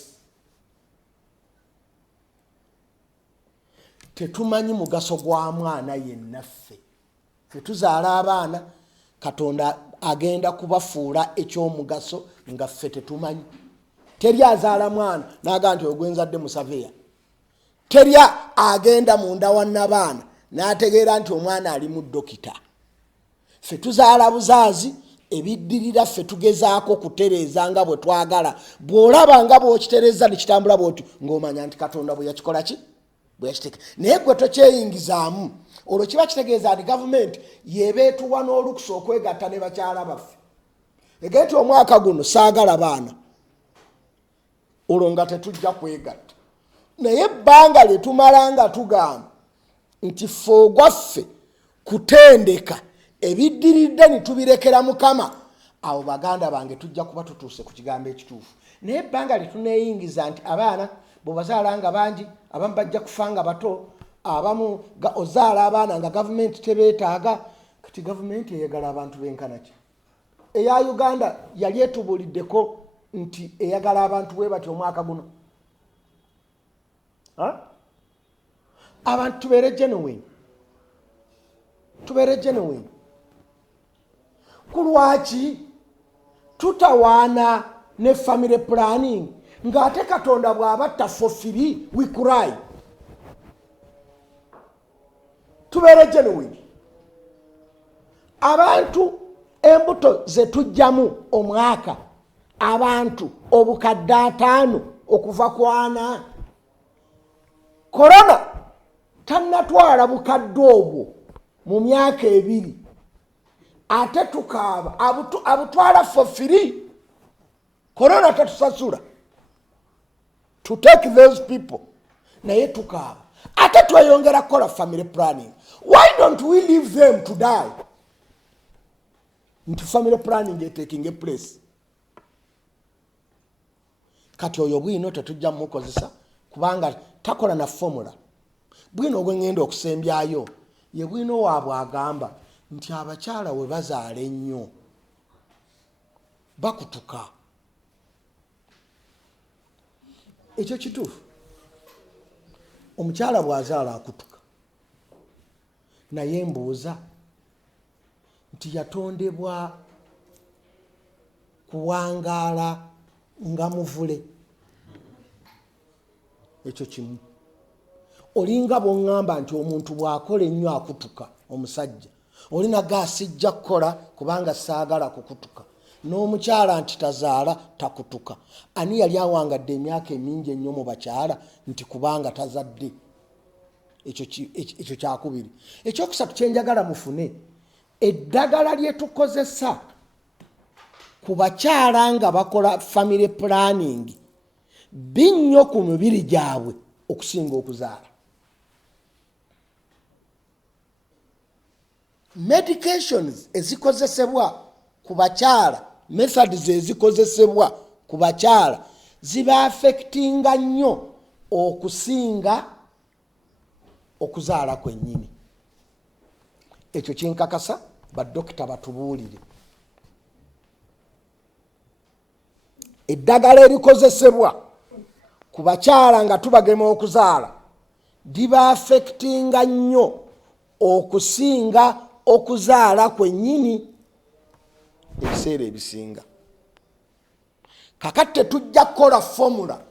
Tetumanyi mugaso gwa mwana yennaffe. Ffe tuzaala abaana Katonda agenda kubafuula ekyomugaso nga ffe tetumanyi. Teri azaala mwana n'agamba nti ogwenzadde musaveya. Teri agenda munda wa nnabaana n'ategeera nti omwana ali mu dokita. Ffe tuzaala buzaazi ebiddirira ffe tugezaako kutereeza nga bwe twagala. Bw'olaba nga bw'okitereeza ne kitambula bw'oti ng'omanya nti Katonda bwe yakikola ki? Bwe yakiteeka. Naye gwe tokyeyingizaamu. Olwo kiba kitegeeza nti gavumenti yeebeetuwa n'olukusa okwegatta ne bakyala baffe. Egenti omwaka guno saagala baana. Olwo nga tetujja kwegatta. Naye ebbanga lye tumala nga tugamba nti ffe ogwaffe kutendeka ebiddiridde ne tubirekera Mukama, awo baganda bange tujja kuba tutuuse ku kigambo ekituufu. Naye ebbanga lye tuneeyingiza nti abaana bwe bazaala nga bangi, abamu bajja kufa nga bato, abamu ozaala abaana nga gavumenti tebeetaaga. Kati gavumenti eyagala abantu benkana ki? Eya Uganda yali etubuliddeko nti eyagala abantu bwe batyo omwaka guno. Abantu tubeere genuine. Tubeere genuine. Kulwaki tutawaana ne family planning ng'ate Katonda bw'abatta fofiri we cry. Tubeere genuine. Abantu embuto ze tujjamu omwaka, abantu obukadde 5 okuva ku 4. Korona tannatwala bukadde obwo mu myaka 2. Ate tukaaba abutwala for free. Korona tatusasula to take those people. Naye tukaaba. Ate tweyongera kukola family planning. Why don't we leave them to die? Nti family planning is taking a place. Kati oyo bwino tetujja mukozesa kubanga takola na formula. Bwino ogwengenda okusembyayo ye bwino waabwe agamba nti abakyala we bazaala ennyo bakutuka. Ekyo kituufu. Omukyala bw'azaala akutuka. Naye mbuuza nti yatondebwa kuwangaala nga muvule. Ekyo kimu. Olinga bw'oŋŋamba nti omuntu bw'akola ennyo akutuka omusajja. Olina gaasijja kukola kubanga saagala kukutuka. n'omukyala nti tazaala takutuka. Ani yali awangadde emyaka emingi ennyo mu bakyala nti kubanga tazadde? Ekyo kyakubiri. Ekyokusatu kyenjagala mufune, eddagala lye tukozesa ku bakyala nga bakola family planning binnyo ku mibiri gyabwe okusinga okuzaala. Medications ezikozesebwa ku bakyala, methods ezikozesebwa ku bakyala ziba affectinga nnyo okusinga okuzaala kwennyini. Ekyo kinkakasa baddokita batubuulire. Eddagala erikozesebwa ku bakyala nga tubagema okuzaala liba affectinga nnyo okusinga okuzaala kwennyini ebiseera ebisinga. Kakati tetujja kukola formula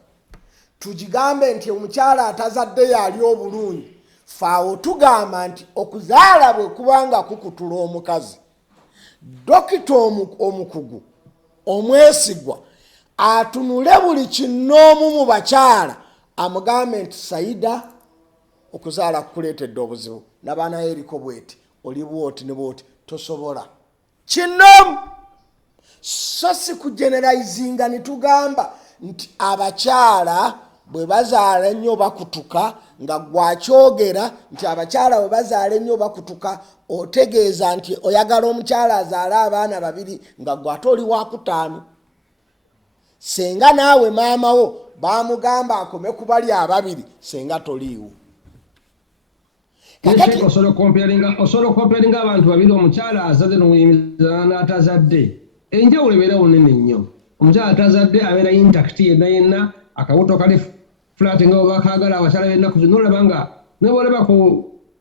tugigambe nti omukyala atazadde yali obulungi. Faawo tugamba nti okuzaala bwe kubanga kukutula omukazi, dokita omukugu omwesigwa atunule buli kinoomu mu bakyala amugambe nti Saida okuzaala kukuleetedde obuzibu, n'abaana eriko bweti, oli bwoti ne bwoti, tosobola kinoomu. So si kugeneralizinga nitugamba nti abakyala bwe bazaala ennyo bakutuka nga gwakyogera nti abakyala bwe bazaala ennyo bakutuka otegeeza nti oyagala omukyala azaale abaana babiri nga gwate oli wakutaano. Senga naawe maamawo bamugamba akome ku bali ababiri, senga toliiwo. Osobola comparinga abantu babiri, omukyala azadde n'omuyimiza n'atazadde. Enjawulo ebeerawo nnene nnyo. Omukyala atazadde abeera intact yenna, akabuto kali flat nga bwe bakaagala abakyala b'ennaku zino. Olaba nga ne bw'olaba ku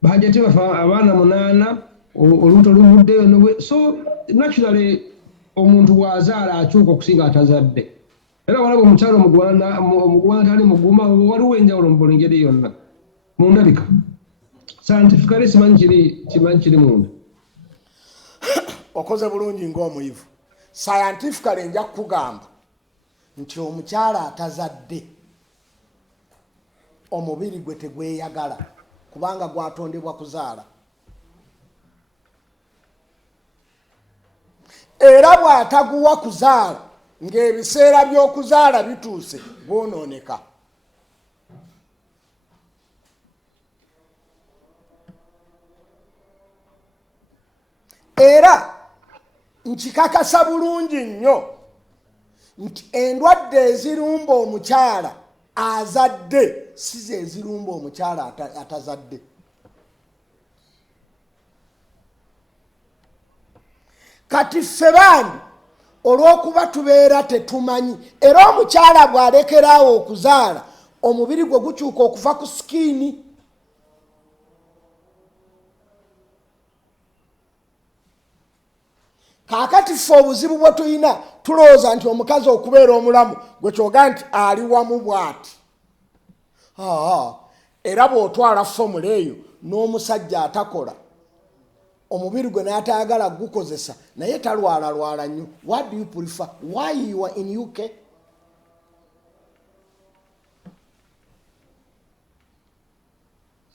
bahajjati bafe abaana 8 olubuto lumuddeyo. So naturally omuntu bw'azaala akyuka okusinga atazadde. Era walaba omukyala omugwana tali muguma, waliwo enjawulo mu buli ngeri yonna mu ndabika. Scientifically simanyi kiri munda. Okoze bulungi ng'omuyivu. Scientifically nja kukugamba nti omukyala atazadde omubiri gwe tegweyagala kubanga gwatondebwa kuzaala. Era bw'ataguwa kuzaala ng'ebiseera by'okuzaala bituuse bwonooneka. Era nkikakasa bulungi nnyo nti endwadde ezirumba omukyala azadde si ze ezirumba omukyala atazadde. Kati ffe bambi olw'okuba tubeera tetumanyi, era omukyala bw'alekeraawo okuzaala omubiri gwe gukyuka okuva ku sikiini. Kaakati ffe obuzibu bwe tulina tulowooza nti omukazi okubeera omulamu gwe kyoga nti ali wamu bw'ati. Era bw'otwala fomula eyo n'omusajja atakola omubiri gwe n'atayagala gukozesa naye talwalalwala nnyo. What do you prefer? Why you are in UK?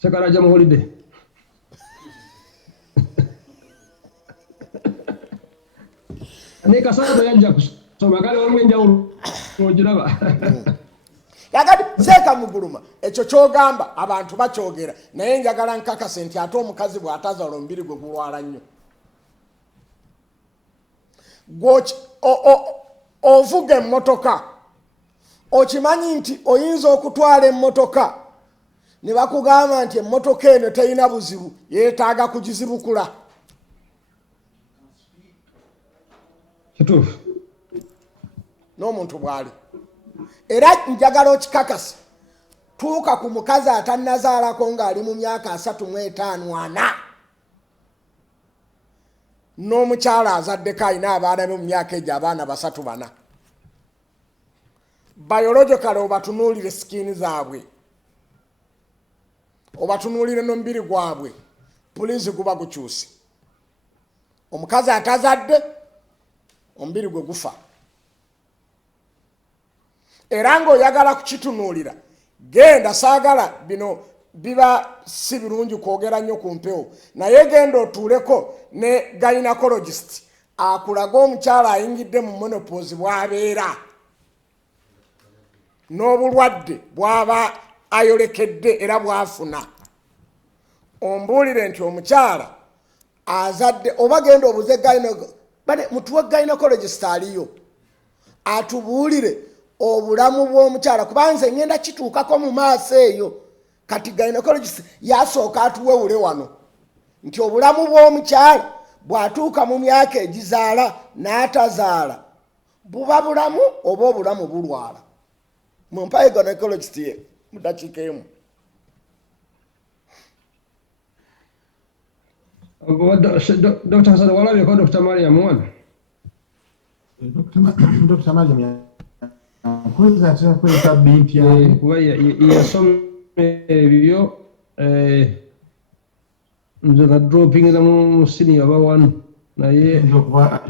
Sekala jam holiday. Nika sasa yajja kusoma kale olwenjawulo ogiraba. Yakati Seeka Muguluma ekyo kyogamba abantu bakyogera naye njagala nkakase nti ate omukazi bw'atazaala omubiri gwe gulwala nnyo. Ovuga emmotoka okimanyi nti oyinza okutwala emmotoka ne bakugamba nti emmotoka eno terina buzibu, yeetaaga kugizibukula. Kituufu. N'omuntu bw'ali. Era njagala okikakasa tuuka ku mukazi atannazaalako ng'ali mu myaka 35-40 n'omukyala azaddeko alina abaana be mu myaka egyo abaana 3-4. Biologically obatunuulire sikiini zaabwe, obatunuulire n'omubiri gwabwe, pulizi guba gukyuse. Omukazi atazadde omubiri gwe gufa era ng'oyagala kukitunuulira genda saagala bino biba si birungi kwogera nnyo ku mpewo naye genda otuuleko ne gynecologist akulaga omukyala ayingidde mu menopause bw'abeera n'obulwadde bw'aba ayolekedde era bw'afuna ombuulire nti omukyala azadde oba genda obuze mutuwe gynecologist aliyo atubuulire obulamu bw'omukyala kubanze ngenda kituukako mu maaso eyo kati gynecologist yasooka atuwewule wano nti obulamu bw'omukyala bw'atuuka mu myaka egizaala n'atazaala buba bulamu oba obulamu bulwala mumpaye gynecologist ye mudakiika emu Dr. Hassan walabyeko Dr. Mariam wano Dr. Mariam kuba yasoma ebyo nze nadropingira mu senior aba wanu naye okuba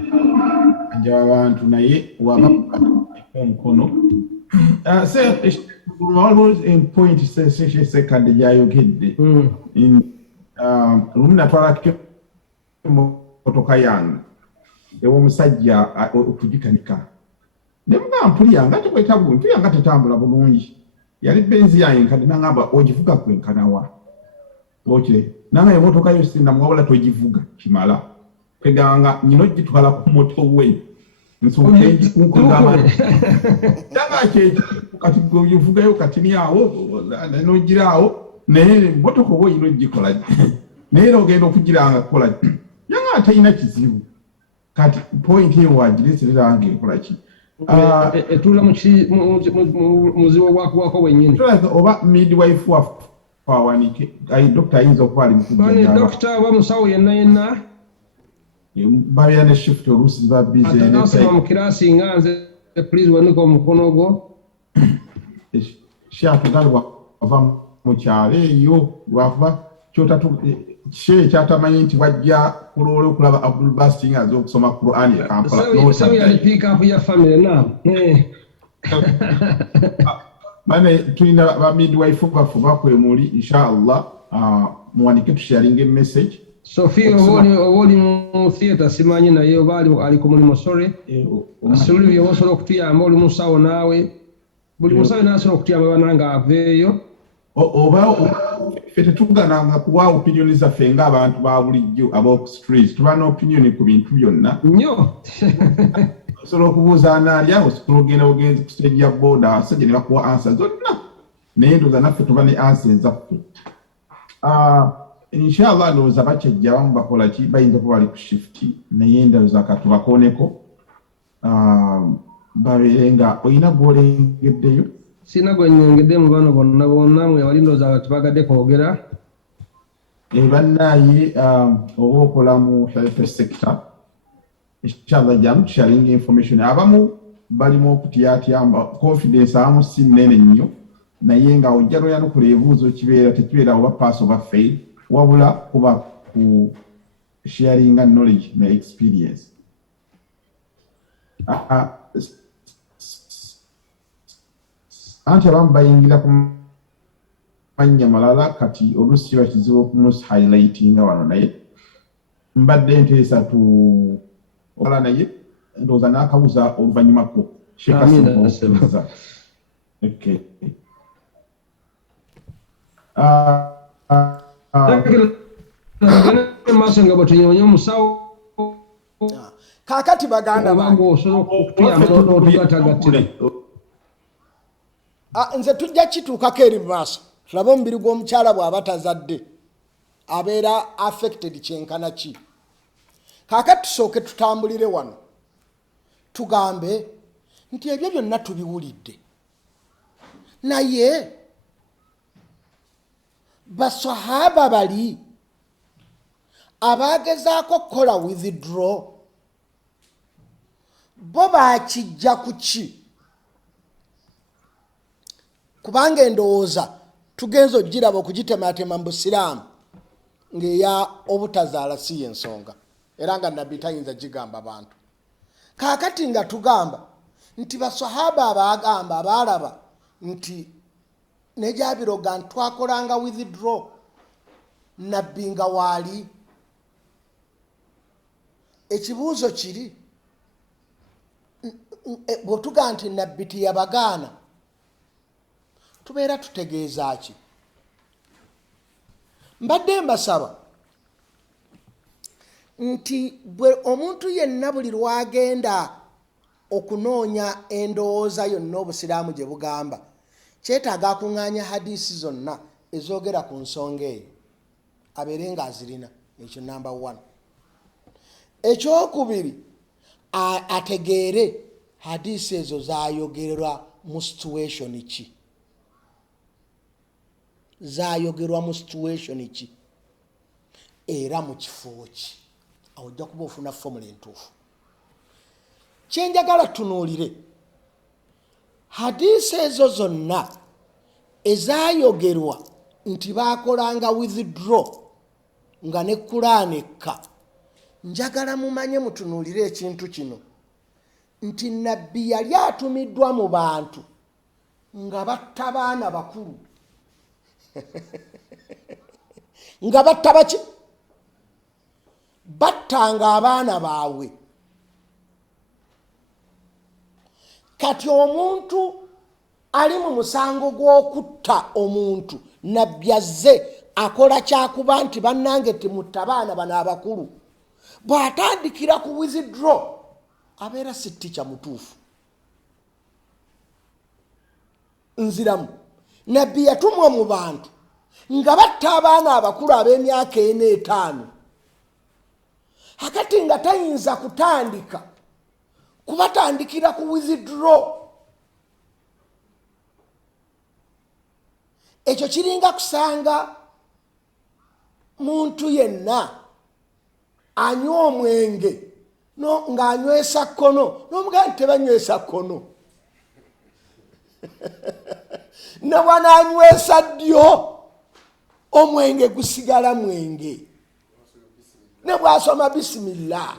anja abantu naye waba omukono waliwo point Ssekkadde gyayogedde lumu natwalako motoka yange ew'omusajja okugikanika nemuga mpuliyanga tekwetabu mpuliyanga tetambula bulungi yali benzi yange nkadde nangamba ogivuga kwenkanawa okire nanga emotoka yo sinamwawula togivuga kimala kweganga nyina ogitwala ku moto we nsukengikungamba kati ogivugayo katini awo nogiraawo naye motoka oba oyina ogikola naye era ogenda okugiranga kukola yanga atalina kizibu kati point eyo wagireesereranga ekolaki etula muzibu bwakuwako bwennyini oba midwife wawanike dokita ayinza okuba ali dokita oba musawo yenna babeera ne shift oluusi ziba bizenasoma mu kirasi nga nze please wanika omukono gwo kyatugalibwa ava mu kyalo eyo lwakuba kiki ekyatamanyi nti wajja kuloola okulaba Abdul Basti nga aza okusoma Quran e Kampala sabu yali pick up ya family na bane tulina ba midwife baffe bakwemuli inshallah muwanike tusharinge message Sophia oboli mu theater simanyi naye obali ali ku mulimu sorry asululu byosobola okutuyamba oli musawo naawe buli musawo nasobola okutuyamba bananga aveeyo oba ffe tetugananga kuwa opinioni zaffe ng'abantu ba bulijjo aba street tuba n'opinioni ku bintu byonna nnyo osobola okubuuza anaalya osobola ogenda ogenzi ku stage ya booda abasajja ne bakuwa ansa zonna naye ndowooza naffe tuba ne ansa ezaffe inshallah ndowooza bakyajja abamu bakola ki bayinza kuba bali ku shifuti naye ndowooza katubakooneko babeere nga olina gw'olengeddeyo sina gwenyongedde mu bano bonna mwe bali ndowooza tubagadde kwogera bannaye oba okola mu health sector inshallah jamu tusharinga information abamu balimu okutyatyamba confidence abamu si nnene nnyo naye nga ojja lwoyanukula ebibuuzo tekibeera oba pass oba fail wabula kuba ku sharinga knowledge ne experience anti abamu bayingira ku mannya malala kati oluusi kiba kizibu okumusi highlightinga wano naye mbadde nteesa okola naye ndowooza n'akabuuza oluvannyumako shekasiza maaso nga bwetunyonye omusawo kaakati baganda bange osobola okutuyamba n'otugatagattira nze tujja kituukako eri mu maaso tulabe omubiri gw'omukyala bw'aba tazadde abeera affected kyenkana ki kaakati tusooke tutambulire wano tugambe nti ebyo byonna tubiwulidde naye basahaba bali abagezaako kukola withdraw bo bakijja ku ki kubanga endowooza tugenza ogiraba okugitematema mu busiraamu ng'eya obutazaala si y'ensonga era nga nabbi tayinza gigamba bantu Kakati nga tugamba nti basahaba abagamba abalaba nti nejabiroga ntwakolanga withdraw nabbi nga waali. Ekibuuzo kiri bwotuga nti nabbi tiyabagaana tubeera tutegeeza ki? Mbadde mbasaba nti bwe omuntu yenna buli lwagenda okunoonya endowooza yonna obusiraamu gye bugamba kyetaaga akuŋŋaanya hadisi zonna ezoogera ku nsonga eyo abeere nga azirina. Ekyo namba 1. Ekyokubiri ategeere hadisi ezo zayogerwa mu situation ki, zayogerwa mu situation ki era mu kifo ki. Awo ojja kuba ofuna formula entuufu. Kyenjagala tunuulire hadisi ezo zonna ezayogerwa nti baakolanga withdraw nga ne Quran ekka. Njagala mumanye mutunuulire ekintu kino nti nabbi yali atumiddwa mu bantu nga batta baana bakulu nga batta baki? Battanga abaana baabwe. Kati omuntu ali mu musango gw'okutta omuntu nabbi azze akola kyakuba nti bannange timutta baana bano abakulu. Bw'atandikira ku withdraw abeera si ttica mutuufu. Nziramu nabbi yatumwa mu bantu nga batta abaana abakulu ab'emyaka 4 5 akati nga tayinza kutandika kubatandikira ku withdraw. Ekyo kiringa kusanga muntu yenna anywa omwenge ng'anywesa kkono n'omugamba nti tebanywesa kkono ne bw'anaanywesa ddyo omwenge gusigala mwenge ne bw'asoma bisimillah.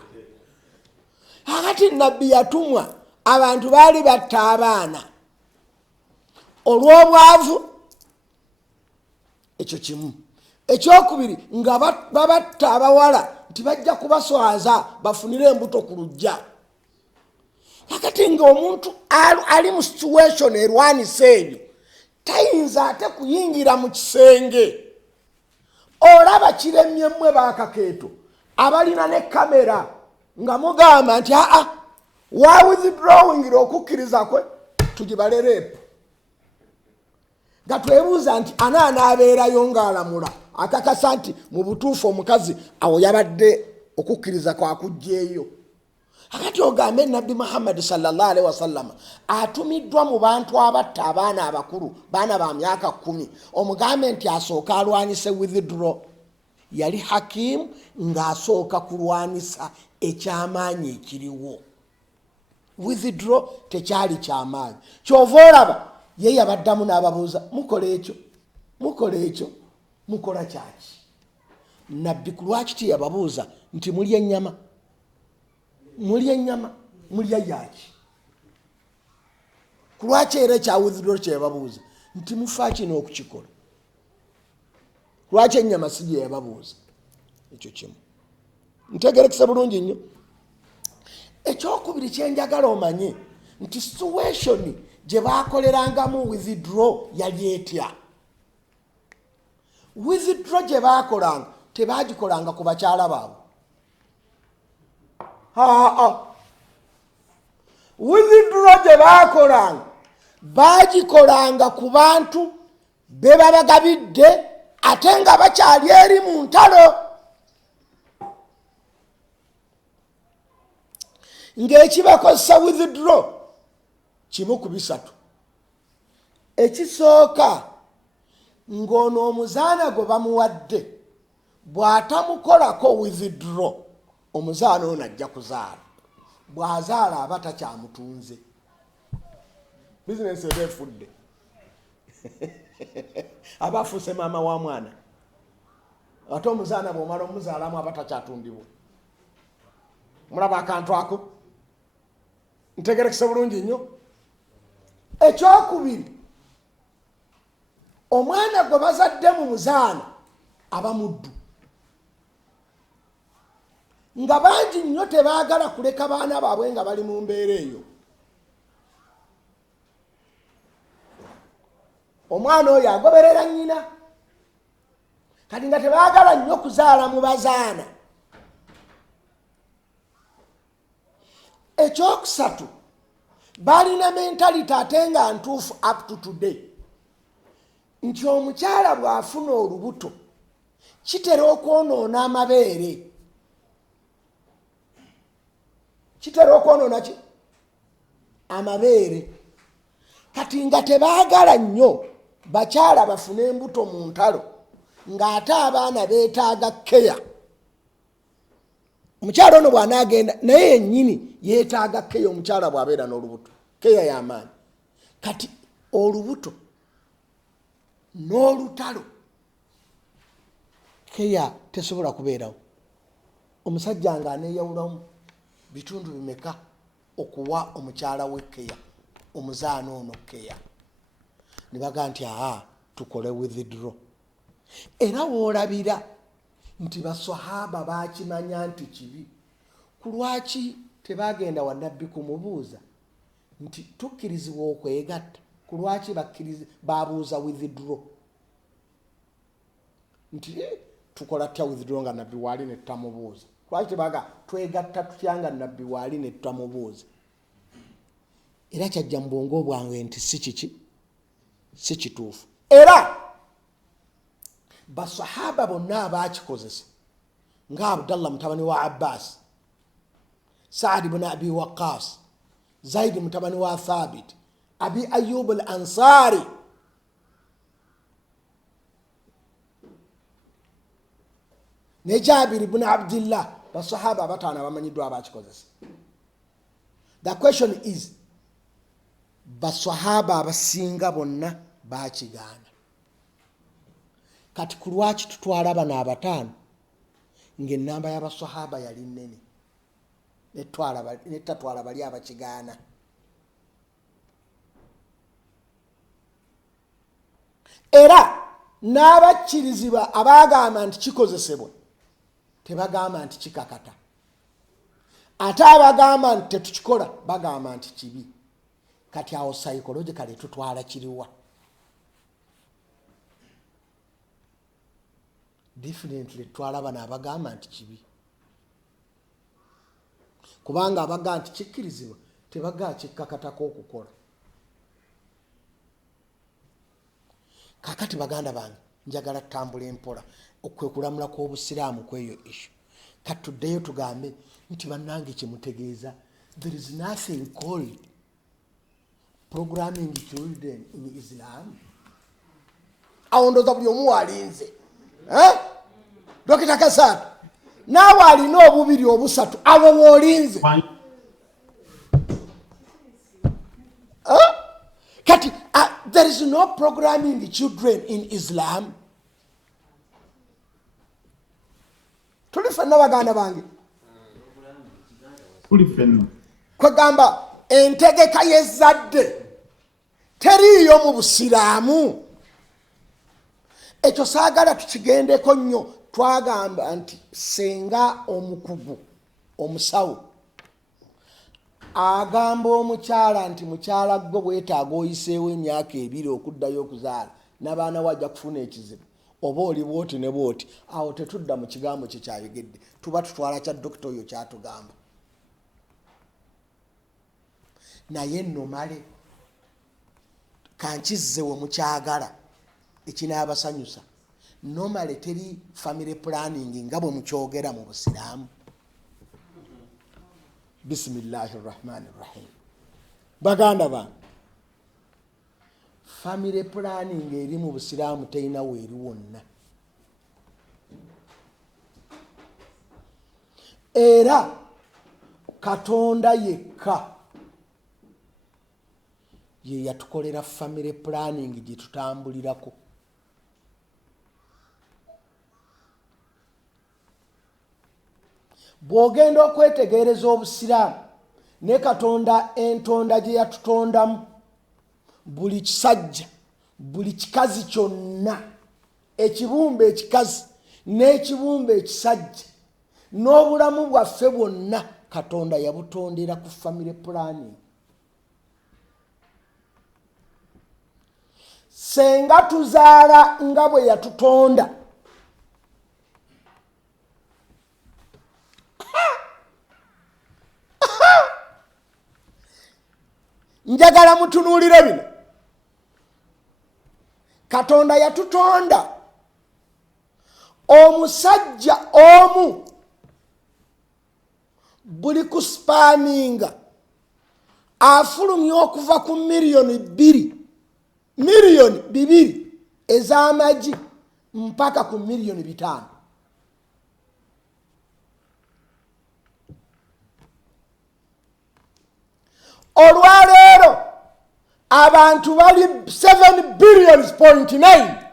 Akati nabbi yatumwa abantu baali batta abaana olw'obwavu. Ekyo kimu. Ekyokubiri nga babatta abawala nti bajja kubaswaza bafunire embuto ku lujja. Akati nga omuntu ali mu situation erwanisa ebyo tayinza ate kuyingira mu kisenge. Olaba kiremyemmwe bakakeeto abalina ne kamera nga mugamba nti wa withdrawing okukkiriza kwe tugibalereepo. Nga twebuuza nti anaabeerayo ng'alamula akakasa nti mu butuufu omukazi awo yabadde okukkiriza kwakugjeeyo. Akati ogambe nabbi Muhammad sallallahu alaihi wasallam atumiddwa mu bantu abatta abaana abakulu baana ba myaka 10 omugambe nti asooka alwanyise withdraw. Yali hakimu ng'asooka kulwanisa ekyamaanyi ekiriwo. Withdraw tekyali kyamaanyi. Kyova olaba ye yabaddamu n'ababuuza mukola ekyo mukola kyaki? Nabbi ku lwaki tiyababuuza nti mulya ennyama mulya yaki? Ku lwaki era ekya withdraw kyeyababuuza nti mufa kino okukikola? Lwaki ennyama si gye yababuuza? Ekyo kimu. Ntegerekesa bulungi nnyo. Ekyokubiri kyenjagala omanye nti situation gye baakolerangamu withdraw yali etya. Withdraw gye baakolanga tebaagikolanga ku bakyala baabwe. Withdraw gye baakolanga baagikolanga ku bantu be babagabidde ate nga bakyali eri mu ntalo. Ng'ekibakozesa withdraw kimu ku bisatu. Ekisooka ng'ono omuzaana gwe bamuwadde bw'atamukolako withdraw omuzaana ono ajja kuzaala. Bw'azaala aba takyamutunze. Bizinesi eba efudde. Aba afuuse maama wa mwana. Ate omuzaana bw'omala omuzaalamu aba takyatundibwa. Mulaba akantu ako? ntegerekesa bulungi nnyo. Ekyokubiri, omwana gwe bazadde mu muzaana aba muddu, nga bangi nnyo tebaagala kuleka baana baabwe nga bali mu mbeera eyo. Omwana oyo agoberera nnyina, kati nga tebaagala nnyo kuzaala mu bazaana. Ekyokusatu, balina mentality ate nga ntuufu up to today, nti omukyala bw'afuna olubuto kitera okwonoona amabeere. Kitera okwonoona ki? Amabeere. Kati nga tebaagala nnyo bakyala bafune embuto mu ntalo, ng'ate abaana beetaaga keya. Omukyala ono bw'anaagenda naye yennyini yeetaaga keya. Omukyala bw'abeera n'olubuto, keya y'amaanyi. Kati olubuto n'olutalo, keya tesobola kubeerawo. Omusajja ng'aneeyawulamu bitundu bimeka okuwa omukyala we keya, omuzaana ono keya. Ne baga nti tukole withdraw. Era woolabira nti baswahaba baakimanya nti kibi. Ku lwaki tebaagenda wa nabbi kumubuuza nti tukkirizibwa okwegatta? Ku lwaki babuuza withdraw? Nti tukola tya withdraw nga nabbi waali ne tutamubuuza? Lwaki tebaga twegatta tutya nga nabbi waali ne tutamubuuza? Era kyajja mu bwongo bwange nti si kiki, si kituufu. Era basahaba bonna abaakikozesa nga Abdallah mutabani wa Abbas, Saad ibn Abi Waqqas, Zaid mutabani wa Thabit, Abi Ayyub al-Ansari, ne Jabir ibn Abdillah, basahaba abataano abamanyiddwa abaakikozesa. The question is, basahaba abasinga bonna baakigaana. Kati ku lwaki tutwala bano abataano ng'ennamba y'abasahaba yali nnene netatwala bali abakigaana? Era n'abakkirizibwa abaagamba nti kikozesebwa tebagamba nti kikakata, ate abagamba nti tetukikola bagamba nti kibi. Kati awo psychologically tutwala kiriwa? Definitely twala bano abagamba nti kibi, kubanga abagamba nti kikkirizibwa tebagaa kikkakatako okukola. Kakati baganda bange, njagala tutambula empola okwekulamula kw'obusiraamu kw'eyo issue. Kati tuddeyo tugambe nti bannange kyemutegeeza, there is nothing called programming children in Islam. Awo ndooza buli omu walinze. Dokita Kasatu, naawe alina obubiri obusatu, abo bw'olinze. Kati there is no programming the children in Islam. Tuli fenna baganda bange. Tuli fenna. Kwegamba entegeka y'ezzadde teriiyo mu Busiraamu. Ekyo saagala tukigendeko nnyo. Twagamba nti senga omukugu, omusawo, agamba omukyala nti mukyala gwe bwetaaga oyiseewo emyaka 2 okuddayo okuzaala, n'abaana wajja kufuna ekizibu, oba oli bwoti ne bwoti, awo tetudda mu kigambo kye kyayogedde, tuba tutwala kya dokita oyo kyatugamba. Naye nno male kankizze we mukyagala ekinaabasanyusa. Normally teri family planning nga bwe mukyogera mu Busiraamu. Bismillahirrahmanirrahim. Baganda ba, family planning eri mu Busiraamu terina weeri wonna. Era Katonda yekka ye yatukolera family planning gye tutambulirako. Bw'ogenda okwetegereza Obusiraamu ne Katonda entonda gye yatutondamu buli kisajja buli kikazi kyonna ekibumba ekikazi n'ekibumba ekisajja n'obulamu bwaffe bwonna Katonda yabutondera ku family planning. Senga tuzaala nga bwe yatutonda njagala mutunuulire bino. Katonda yatutonda omusajja omu buli kuspaminga afulumya okuva ku miliyoni 2 ez'amagi mpaka ku miliyoni 5. Olwaleero abantu bali 7 billions point 9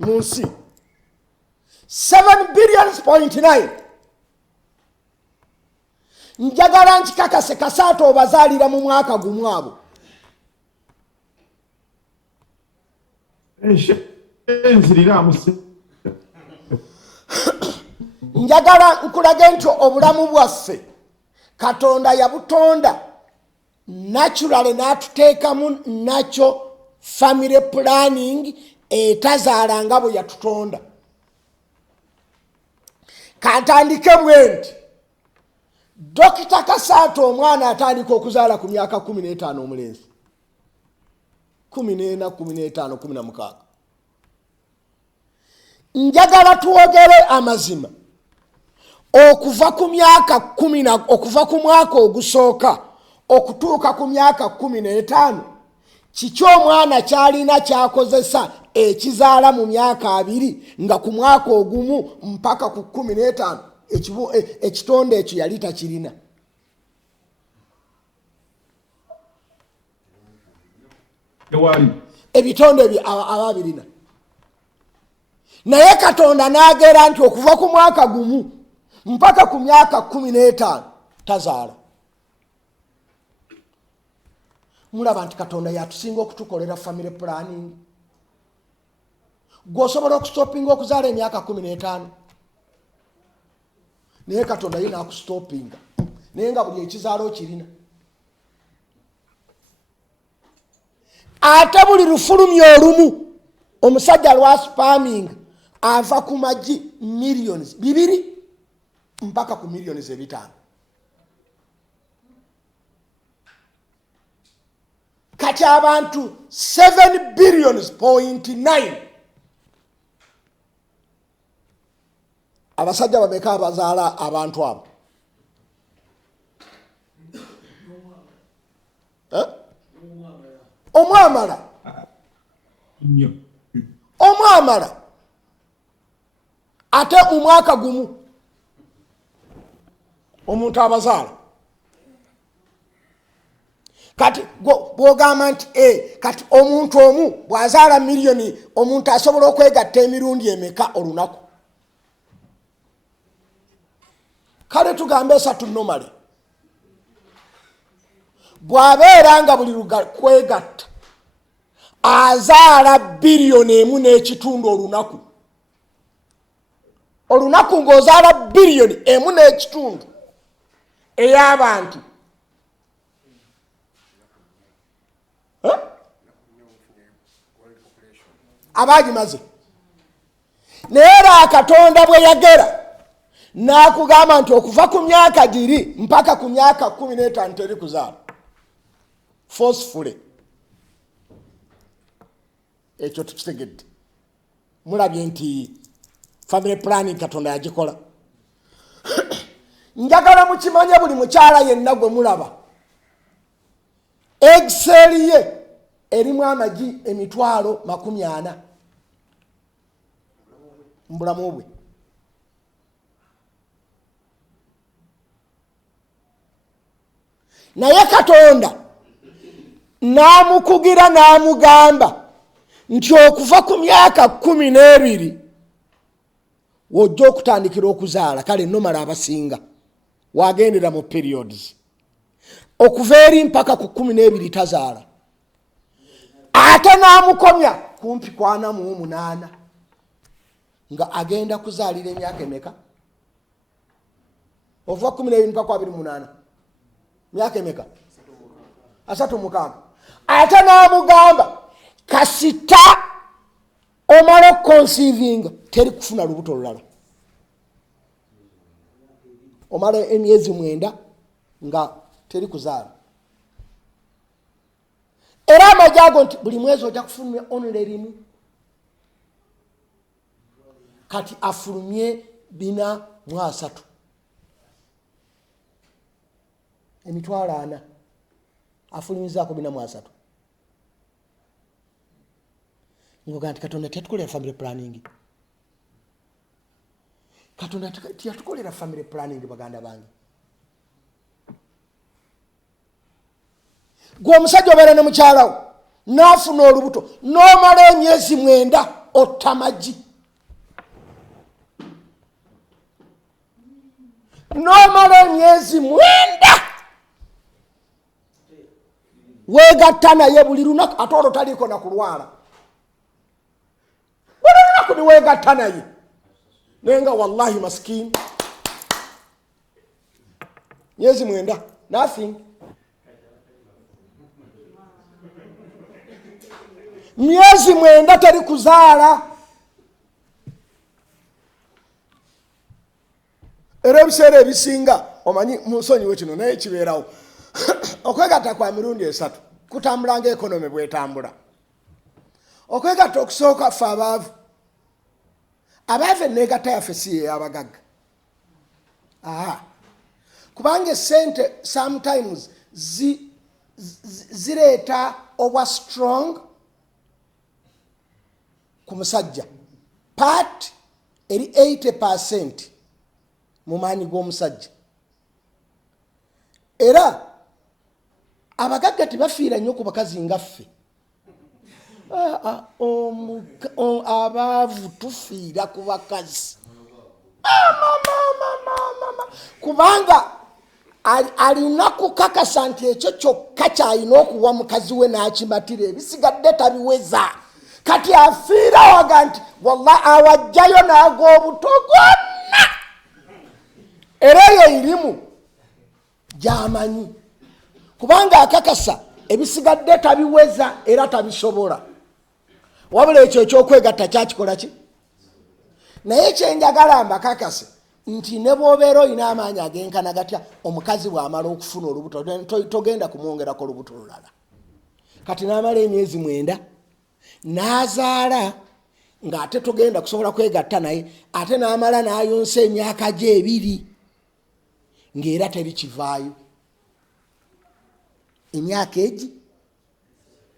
munsi 7 billions point 9. Njagala nkikakase kasaato obazaalira mu mwaka gumu abo. Njagala nkulage nti obulamu bwaffe Katonda yabutonda naturally n'atuteekamu nakyo family planning etazaala nga bwe yatutonda. Kantandike bwenti Dokita Kasaato omwana atandika okuzaala ku myaka 15 omulenzi 14, 15, 16. Njagala tuwogere amazima okuva ku myaka 10 okuva ku mwaka ogusooka okutuuka ku myaka 15 kiki omwana kyalina kyakozesa ekizaala mu myaka 2 nga ku mwaka ogumu mpaka ku 15 ekitonde ekyo yali takirina. Ebitonde ebyo ababirina. Naye Katonda n'agera nti okuva ku mwaka gumu mpaka ku myaka 15 tazaala. Mulaba nti Katonda yatusinga okutukolera family planning. Gwosobola okustopinga okuzaala emyaka 15 naye Katonda yina akustopinga naye nga buli ekizaala okirina. Ate buli lufulumya olumu omusajja lwa spamming ava ku magi millions 2 mpaka ku millions 5. Kati abantu 7 billions point 9 abasajja babeka abazaala abantu abo. Omwamala ate mu mwaka gumu omuntu abazaala. Kati bwogamba nti kati omuntu omu bwazaala miliyoni omuntu asobola okwegatta emirundi emeka olunaku? Kale tugambe 3 normally. Bwabeera nga buli kwegatta azaala biliyoni 1.5 olunaku. Olunaku ng'ozaala biliyoni 1.5 ey'abantu. Abagimaze. Naye era Katonda bwe yagera n'akugamba nti okuva ku myaka 2 mpaka ku myaka 15 teri kuzaala. Forcefully. Ekyo tukitegedde. Mulabye nti family planning Katonda yagikola. Njagala mukimanye buli mukyala yenna gwe mulaba Excel ye erimu amagi 40,000 mbulamu bwe. Naye Katonda n'amukugira n'amugamba nti okuva ku myaka 12 wojja okutandikira okuzaala kale nomala abasinga wagendera mu periods okuva eri mpaka ku 12 tazaala ate namukomya kumpi kwa 48 nga agenda kuzaalira emyaka emeka ova 12 mpaka kwa 28 myaka emeka 36 ate namugamba kasita omala conceiving teri kufuna lubuto lulala omala emyezi 9 nga teri kuzaala era amajago nti buli mwezi ojja kufulumya only limu kati afulumye 43 emitwalo 4 afulumizaako 43 ngoga nti Katonda tiyatukolera family planning Katonda tiyatukolera family planning baganda bange gwe omusajja obeera ne mukyalawo naafuna olubuto nomala emyezi 9 ottamagi nomala emyezi 9 wegatta naye buli lunaku ate olwo taliiko nakulwala buli lunaku niwegatta naye naye nga wallahi maskini myezi 9 nothing myezi 9 teri kuzaala era ebiseera ebisinga omanyi musonyiwe kino naye kibeerawo okwegatta kwa mirundi 3 kutambula ngaekonomi bwetambula okwegatta okusooka ffe abaavu eneegatta yaffe si yeyabagagga kubanga esente sometimes zireeta obwa strong ku musajja part eri 80% mu maanyi g'omusajja era abagagga tebafiira nnyo ku bakazi ngaffe abaavu tufiira ku bakazi kubanga alina kukakasa nti ekyo kyokka kyalina okuwa mukazi we n'akimatira ebisigadde tabiweza kati afiira waga nti wallahi awajjayo n'ag'obuto gonna era eyo irimu gy'amanyi kubanga akakasa ebisigadde tabiweza era tabisobola wabula ekyo ekyokwegatta kyakikola ki naye kyenjagala mbakakase nti ne bw'obeera olina amaanyi agenkana gatya omukazi bw'amala okufuna olubuto togenda kumwongerako olubuto lulala kati n'amala emyezi 9 n'azaala ng'ate togenda kusobola kwegatta naye ate n'amala n'ayonsa emyaka gye 2 ng'era teri kivaayo emyaka egi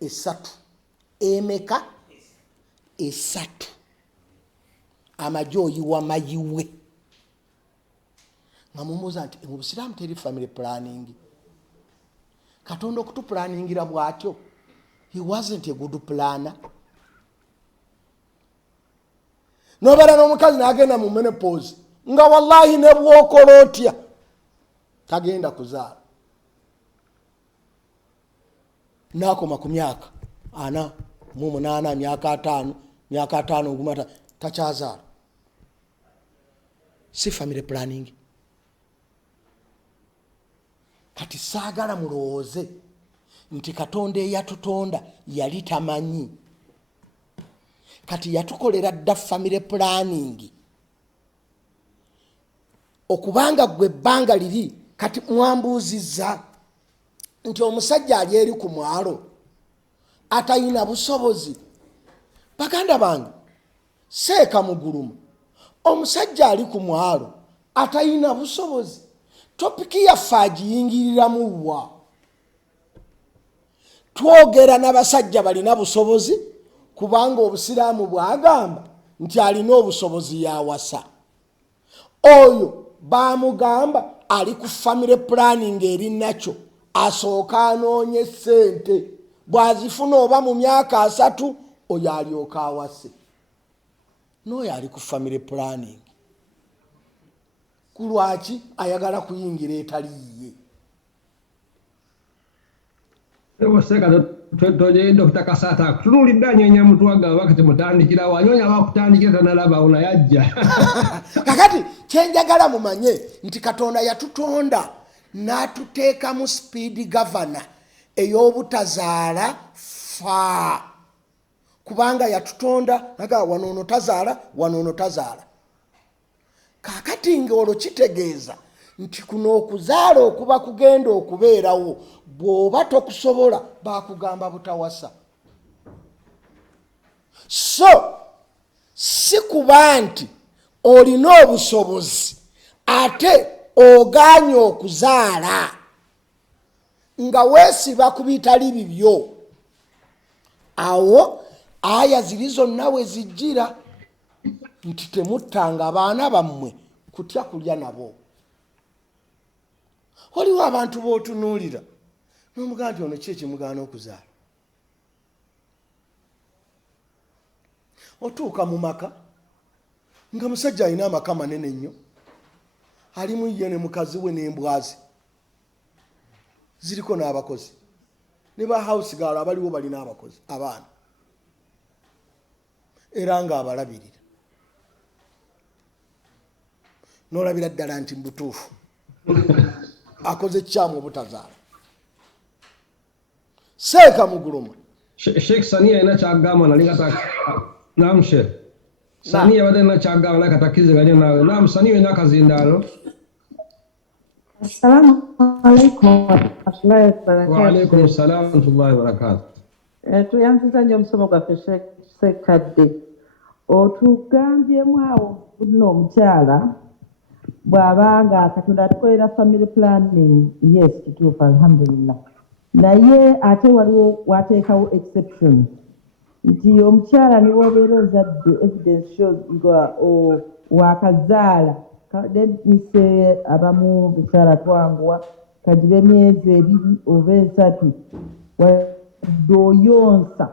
3 emeka 3 amagye oyiwa mayiwe nga mumuuza nti mu busiraamu teri family planning Katonda okutuplaningira bw'atyo he wasn't a good planner nobeera n'omukazi n'agenda mu menopause nga wallahi ne bw'okola otya tagenda kuzaala nakoma ku myaka 48 myaka 5 ogumata takyazaala si family planning kati saagala mulowooze nti Katonda eyatutonda yali tamanyi kati yatukolera dda family planning okubanga gwe ebbanga liri kati mwambuuzizza nti omusajja ali eri ku mwalo atayina busobozi baganda bange seeka mugulumu omusajja ali ku mwalo atayina busobozi topiki yaffe agiyingiriramu wa twogera n'abasajja balina busobozi kubanga obusiraamu bwagamba nti alina obusobozi yawasa oyo bamugamba ali ku family planning eri nakyo asooka anoonye ssente bwazifuna oba mu myaka 3 oyo alyoka awase n'oyo ali ku family planning kulwaki ayagala kuyingira etaliiye. Ssekkadde Dr. Kasata tunuulidde anyonya mutwaga wakati mutandikira wanyonya bakutandikira tanalabawo naye ajja. Kakati kyenjagala mumanye nti Katonda yatutonda n'atuteeka mu speed governor ey'obutazaala fa, kubanga yatutonda naga wanono tazaala wanono tazaala. Kakati ng'olwo kitegeeza nti kuno okuzaala okuba kugenda okubeerawo bw'oba tokusobola bakugamba butawasa. So si kuba nti olina obusobozi ate oganye okuzaala nga weesiba ku bitali bibyo, awo aya ziri zonna we zijjira nti temuttanga abaana bammwe kutya kulya nabo. Waliwo abantu b'otunuulira n'omugamba nti ono ki ekimugaana okuzaala. Otuuka mu maka nga musajja alina amaka manene nnyo, alimu ye ne mukazi we n'embwazi ziriko n'abakozi, ne ba house girl abaliwo balina abakozi abaana era ng'abalabirira. N'olabira ddala nti mbutuufu akoze ekyamu obutazaala. Seeka Muguluma. Sheikh Sania ina kyagamba nali kata naam Sheikh Sania bade na kyagamba nali katakize ganyo nawe. Naam Sania ina kazindaalo. Assalamu alaikum wa rahmatullahi wa barakatuh. Wa alaikum assalam wa rahmatullahi wa barakatuh. Tuyanziza nnyo omusomo gwaffe Ssekkadde. Otugambyemu awo buno omukyala bw'abanga Katonda atukolera family planning, yes kituufu alhamdulillah, naye ate waliwo wateekawo exception nti omukyala niwe obeera ozadde evidence shows nga wakazaala mise abamu bukyala twanguwa kagibe emyezi 2 oba 3 wadde oyonsa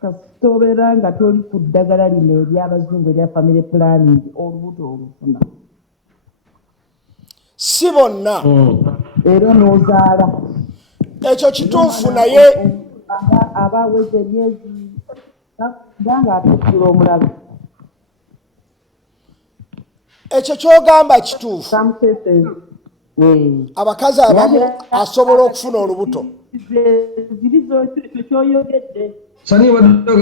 kasita obeera nga toli ku ddagala lino ery'abazungu erya family planning olubuto olufuna si bonna era n'ozaala ekyo kituufu, naye aba aweze emyezi nga atukkula omulabe. ekyo ky'ogamba kituufu. Abakazi abamu asobola okufuna olubuto. Ziri ekyo kyoyogedde. Sania badde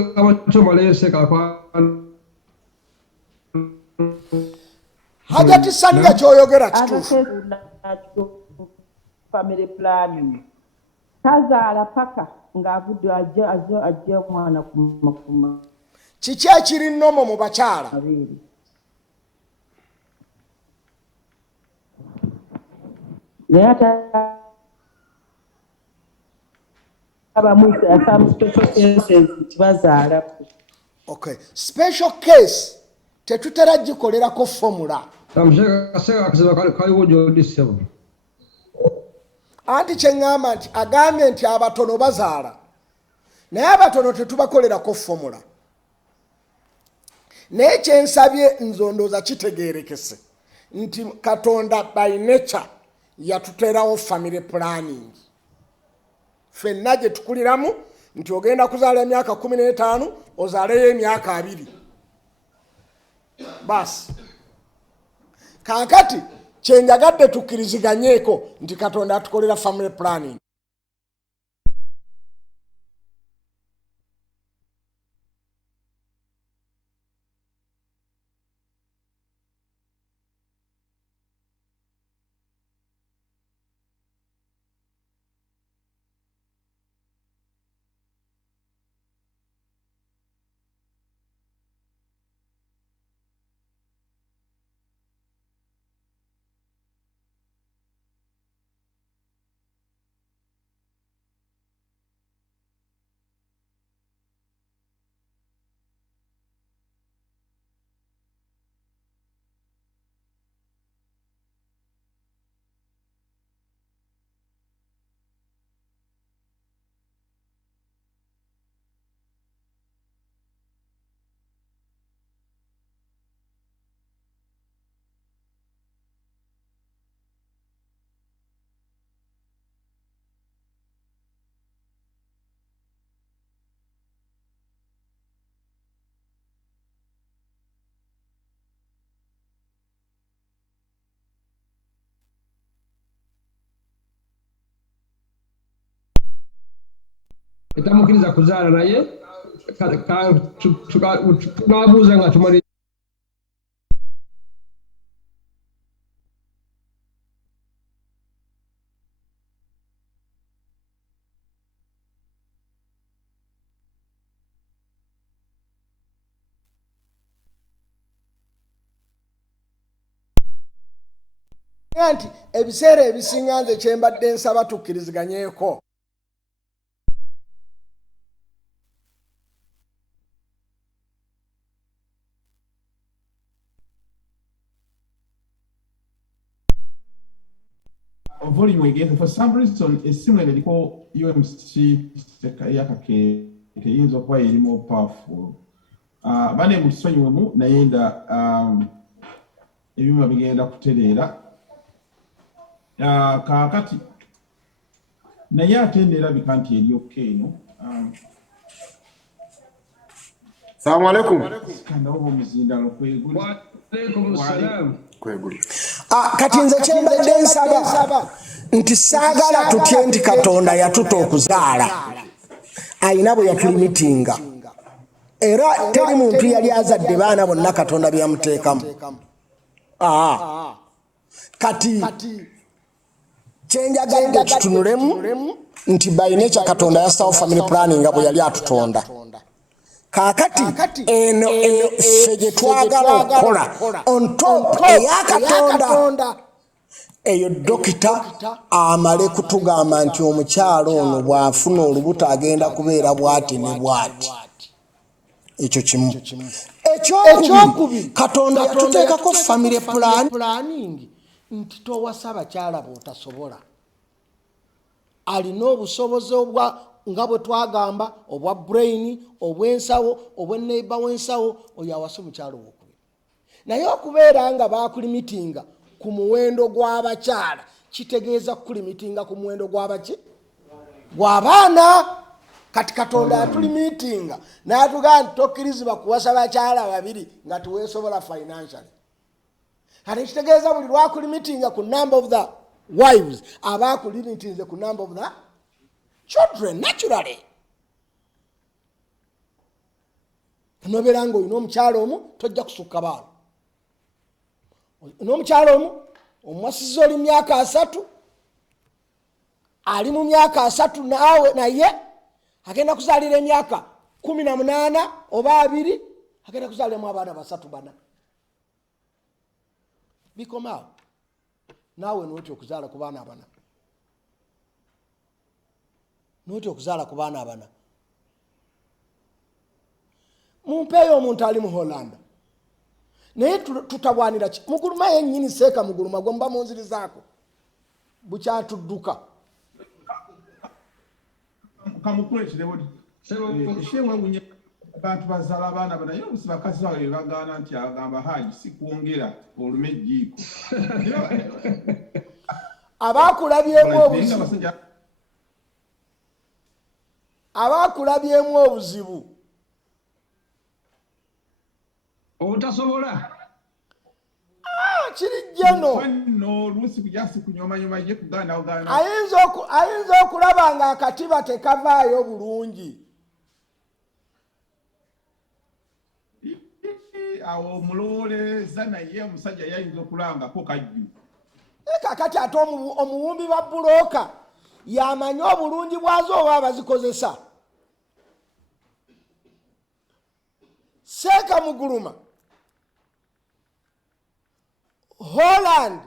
kyomalayo Ssekkadde Hajati Sania kyoyogera kituufu. Family planning tazaala paka ng'avudde ajja omwana kuma. Kiki ekiri nnomo mu bakyala? Naye ate abamu some special cases tibazaala. Okay, special case tetutera gikolerako formula. kaliwo gy'odisebo. Anti kyeŋŋamba nti agambye nti abatono bazaala, naye abatono tetubakolerako formula. Naye kyensabye nzondooza kitegeerekese nti Katonda by nature yatuterawo family planning. Ffenna gye tukuliramu nti ogenda kuzaala emyaka 15 ozaaleyo emyaka 2 basi. Kaakati kyenjagadde tukkiriziganyeeko nti Katonda atukolera family planning. etamukiriza kuzaala naye tunabuuza nga tumali nti ebiseera ebisinga nze kyembadde nsaba tukkiriziganyeko volume again for some reason esimu eriko UMC yakake teyinza okuba erimu powerful bane musonyiwemu naye nda ebyuma bigenda kutereera kakati naye ate nerabika nti eryoka eno Salamu alaikum. kandawo omuzindalo kweguli kati nze kyembadde nsaba nti saagala tutye nti Katonda yatuta okuzaala ayina bwe yatulimitinga era teri muntu yali azadde baana bonna Katonda byamuteekamu kati kyenjagadde tutunulemu nti by nature Katonda yasawo family planning nga bwe yali atutonda kakati eno ffe gye twagala okukola on top eya Katonda eyo dokita amale kutugamba nti omukyalo ono bw'afuna olubuto agenda kubeera bw'ati ne bw'ati ekyo kimu ekyokubiri Katonda yatuteekako family planning nti towasa abakyala b'otasobola alina obusobozi nga bwe twagamba obwa brain obw'ensawo obw'enneighbor w'ensawo oyo awasa omukyalo w'okubiri naye okubeera nga bakulimitinga ku muwendo gw'abakyala kitegeeza kukulimitinga ku muwendo gw'abaana kati Katonda yatulimitinga n'atugamba nti tokkirizibwa kuwasa bakyala babiri nga teweesobola financially kati kitegeeza buli lwakulimitinga ku number of the wives abakulimitinze ku number of the children naturally nobeera nga olina omukyalo omu tojja kusukka baana n'omukyalo omu omuwasiza oli myaka 3 ali mu myaka 3 naawe naye agenda kuzaalira emyaka 18 oba 2 agenda kuzaaliramu abaana 3-4 bikomaawo naawe notya okuzaala ku baana abana mumpeeyo omuntu ali mu Holland naye tutabwanira muguluma yennyini seeka muguluma gwe muba munzirizaako bukyatudduka kamukulekirewo ekyewewunye abantu bazaala abaana banaye obusi bakazi bawe bagaana nti agamba haji si kwongera olume ejjiiko abakulabyemu obuzibu obutasobola kirijjano oluusi kujasi kunyomanyoma ye kuganda ogana ayinza okulaba nga akatiba tekavaayo bulungi awo omulowoleza naye omusajja yayinza okulangako kajju kakati ate omuwumbi wa bulooka yamanyi obulungi bwazo oba abazikozesa seeka muguluma Holland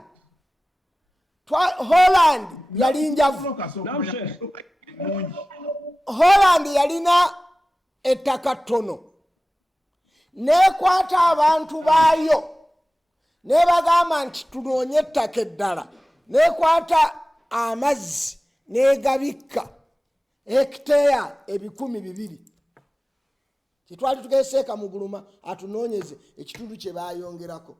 yali njavu Holland yalina ettaka ttono nekwata abantu baayo nebagamba nti tunoonye ettaka eddala nekwata amazzi negabikka hekiteya 200 kitwali tugeseeka muguluma atunoonyeze ekitundu kye bayongerako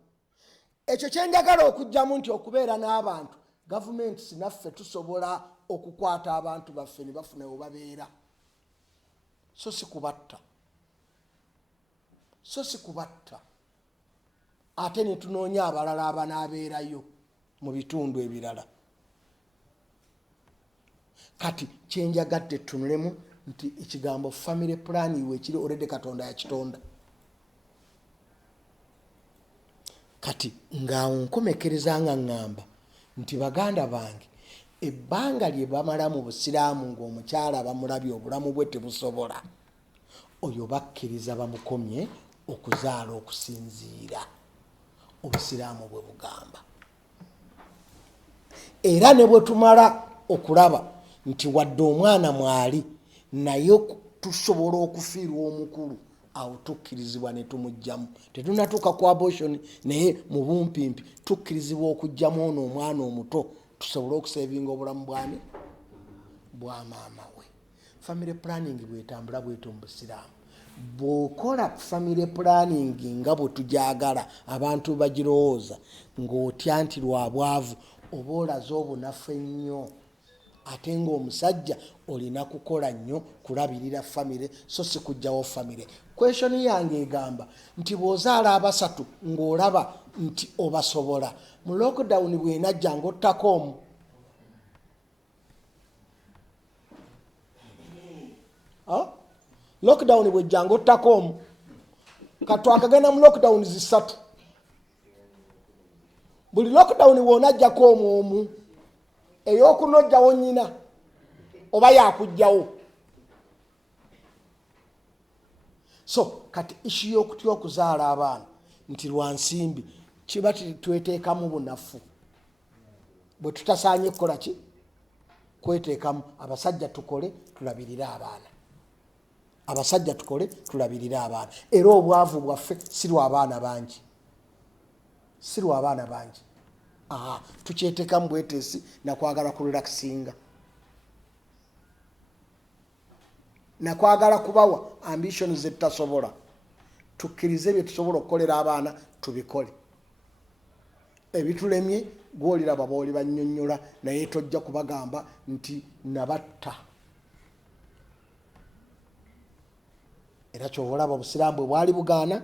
ekyo kyenjagala okujjamu nti okubeera n'abantu gavumenti sinaffe tusobola okukwata abantu baffe ne bafuna we babeera so si kubatta ate ne tunoonya abalala abanaabeerayo mu bitundu ebirala kati kyenjagadde tunulemu nti ekigambo family planning wekiri already Katonda yakitonda. Kati ngaawo nkomekereza nga ngamba nti baganda bange ebbanga lye bamala mu busiraamu ng'omukyala bamulabye obulamu bwe tebusobola, oyo bakkiriza bamukomye okuzaala okusinziira obusiraamu bwe bugamba. Era ne bwe tumala okulaba nti wadde omwana mwali naye tusobola okufiirwa omukulu, awo tukkirizibwa ne tumugjamu. Tetunatuuka ku abortion naye mu bumpimpi tukkirizibwa okugjamu ono omwana omuto tusobole okusevinga obulamu bwani bwa maama we. Family planning bwetambula bwetyo mu busiraamu. Bw'okola family planning nga bwe tujagala abantu bagirowooza ng'otya nti lwa bwavu oba olaze obunafu ennyo, ate ng'omusajja olina kukola nnyo kulabirira family so si kujjawo family. Question yange egamba nti bw'ozaala abasatu ng'olaba nti obasobola, mu lockdown bw'enajja ng'ottako omu. Lockdown bw'ejja ng'ottako omu. Katwakagenda mu lockdown zisatu. Buli lockdown bw'onajjako omu ey'okunojjawo nnyina oba yakujjawo. So kati ishu y'okutya okuzaala abaana nti lwa nsimbi kiba tweteekamu bunafu. Bwe tutasaanye kukola ki? Kweteekamu. Abasajja tukole tulabirire abaana. Abasajja tukole tulabirire abaana. Era obwavu bwaffe si lwa abaana bangi. Si lwa abaana bangi. Tukyeteekamu bweteesi nakwagala kurelaxinga. Nakwagala kubawa ambition ze tutasobola. Tukkirize bye tusobola okukolera abaana tubikole. Ebitulemye gwolira babooli bannyonnyola naye tojja kubagamba nti nabatta. Era kyobalaba obusiraamu bwe bwali bugaana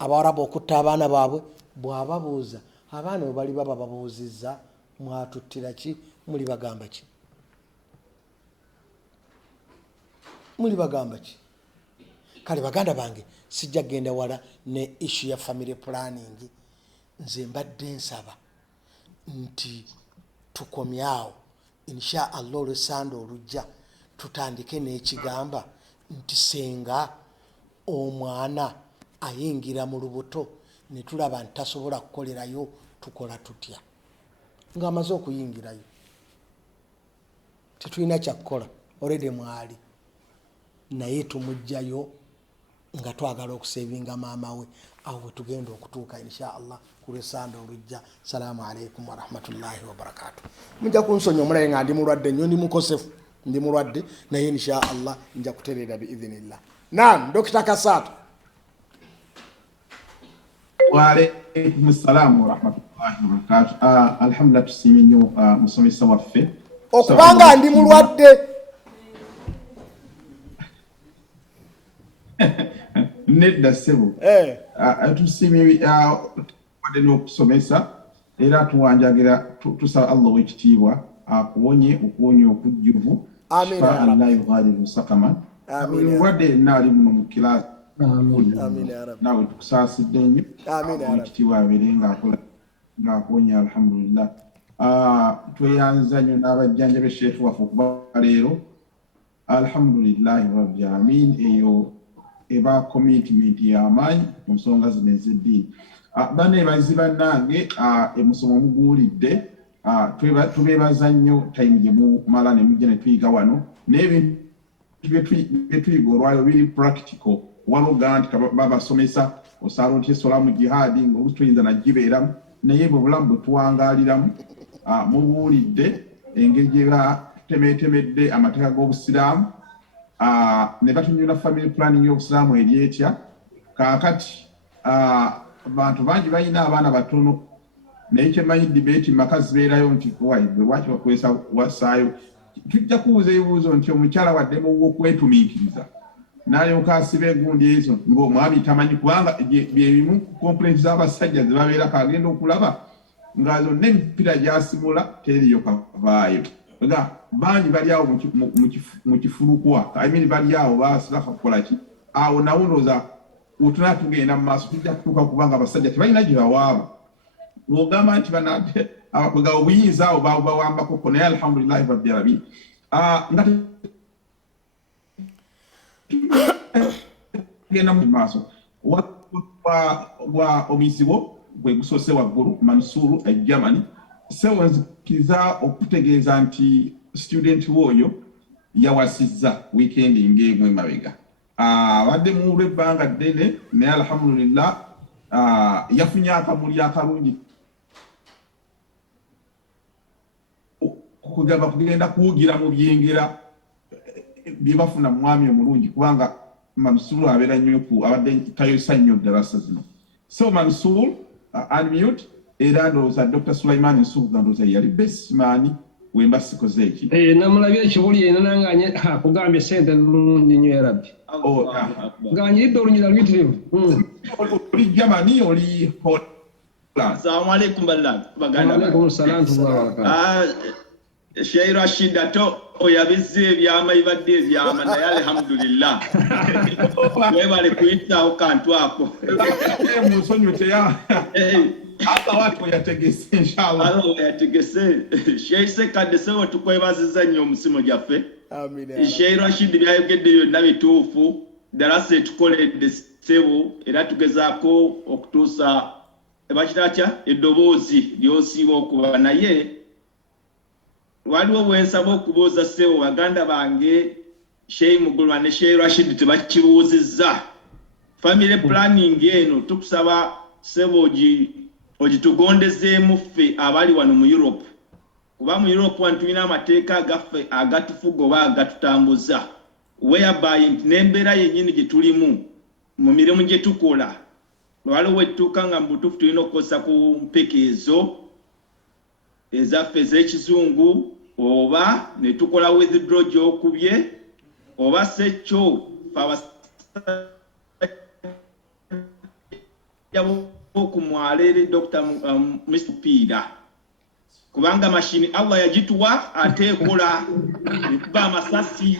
Abawarabu okutta abaana baabwe, bw'ababuuza abaana bwe bali baba babuuzizza mwatuttira ki, muli bagamba ki? Muli bagamba ki? Kale baganda bange sijja genda wala ne issue ya family planning. Nze mbadde nsaba nti tukomyawo insha Allah olw'essande olujja tutandike n'ekigamba nti senga omwana ayingira mu lubuto ne tulaba nti tasobola kukolerayo tukola tutya. Ng'amaze okuyingirayo tetulina kyakukola already mwali naye tumugjayo nga twagala okusevinga maama we. Awo bwe tugenda okutuuka insha Allah kulw'essande olujja. Salaamu alaikum wa rahmatullahi wa barakatuh. Mujja kunsonya omulaye nga ndi mulwadde nnyo, ndi mukosefu, ndi mulwadde naye insha Allah nja kutereera biidhinillah. Naam, Dr. Kasata. Wa alaikum salaam wa rahmatullahi wa barakatuh. Alhamdulillah tusiimye nnyo musomesa waffe. Okubanga ndi mulwadde. Nedda ssebo. Tusiimye wadde n'okusomesa era tuwanjagira tusaba Allah w'ekitiibwa akuwonye okuwonya okujjuvu. Amiin. Allah yughadiru saqaman. Amiin. Wadde naali mu kilaasi. Amiin ya Rabbi. Nawe tukusaasidde nnyo. Amiin ya Rabbi. Ekitiibwa abeere ng'akonya alhamdulillah. Tweyanza nnyo n'abajjanjabe Sheikh waffe okuba leero. Alhamdulillahi rabbil alamin. Eyo eba commitment y'amaanyi mu nsonga zino ez'eddiini. Baneebazi bannange emusomo muguwulidde. Tubeebaza nnyo time gye mumala ne mujja ne tuyiga wano n'ebintu bye tuyiga olwayo biri practical. Waloga nti babasomesa osaala otya esola mu jihaadi ng'oluusi toyinza nagibeeramu naye bwe bulamu bwe tuwangaaliramu. Mubuulidde engeri gye batemeetemedde amateeka g'obusiraamu ne batunyula family planning y'obusiraamu eri etya. Kaakati abantu bangi balina abaana batono naye kyemanyi debate maka zibeerayo nti lwaki bakozesa wasaayo. Tujja kubuuza ebibuuzo nti omukyala waddemu okwetumiikiriza n'alyoka asiba egundi ezo ng'omwami tamanyi kubanga byebimu complaints z'abasajja ze babeerako agenda okulaba nga zonna emipiira gy'asimula teriyo kavaayo. nga bangi bali awo mu kifulukwa bali awo basiraka kukola ki awo nawo ndowooza otuna tugenda mu maaso tujja kutuuka kubanga abasajja tebalina gye bawaabo ng'ogamba nti banaga obuyinza awo bawambakoko naye alhamdulillahi rabbil alamin nga genda mu maaso wa omisibo bwe gusose waggulu Mansuru Germany sewo nzikiriza okutegeeza nti student woyo yawasizza weekend ng'emu emabega abadde mu lw'ebbanga ddene naye alhamdulillah yafunye akamuli akalungi kugenda kuwugira mu byengera bye bafuna mwami omulungi kubanga Mansuru abeera nnyo abadde tayosa nnyo darasa zino so Mansuru unmute era ndowooza Dr. Sulaiman Nsubuga ndowooza yali best man wemba sikoze eki namulabye ekibuli eno nanganye kugambye sente lulungi nnyo ya rabbi ganyiridde olunyira luyitirivu oli Germany oli Assalamu alaikum baganda alaikum salam Sheikh Rashid ato oyabizze ebyama ibadde ebyama naye alhamdulillah webale kuyitawo kantu ako musonyote ya hata watu yategese inshallah alo yategese Sheikh Ssekkadde sewo tukwebaziza nnyo omusimo gyaffe amin Sheikh Rashid byayogedde byonna bituufu darasa etukoledde sebo era tugezaako okutuusa ebakitya eddoboozi lyosiiba okuba naye waliwo bwensaba okubooza sebo baganda bange Sheikh Mugulwa ne Sheikh Rashid tebakibuuzizza family planning eno tukusaba sebo ogitugondezeemu ffe abali wano mu Europe kuba mu Europe wano tulina amateeka agaffe agatufuga oba agatutambuza whereby n'embeera yennyini gye tulimu mu mirimu gye tukola waliwo wetutuuka nga mu butuufu tulina okukozesa ku mpeke ezo ezaffe ez'ekizungu oba ne tukola withdraw gy'okubye oba sekyo okumwalere Dr. Mr. Pira kubanga mashini Allah yagituwa ate ekola ekuba amasasi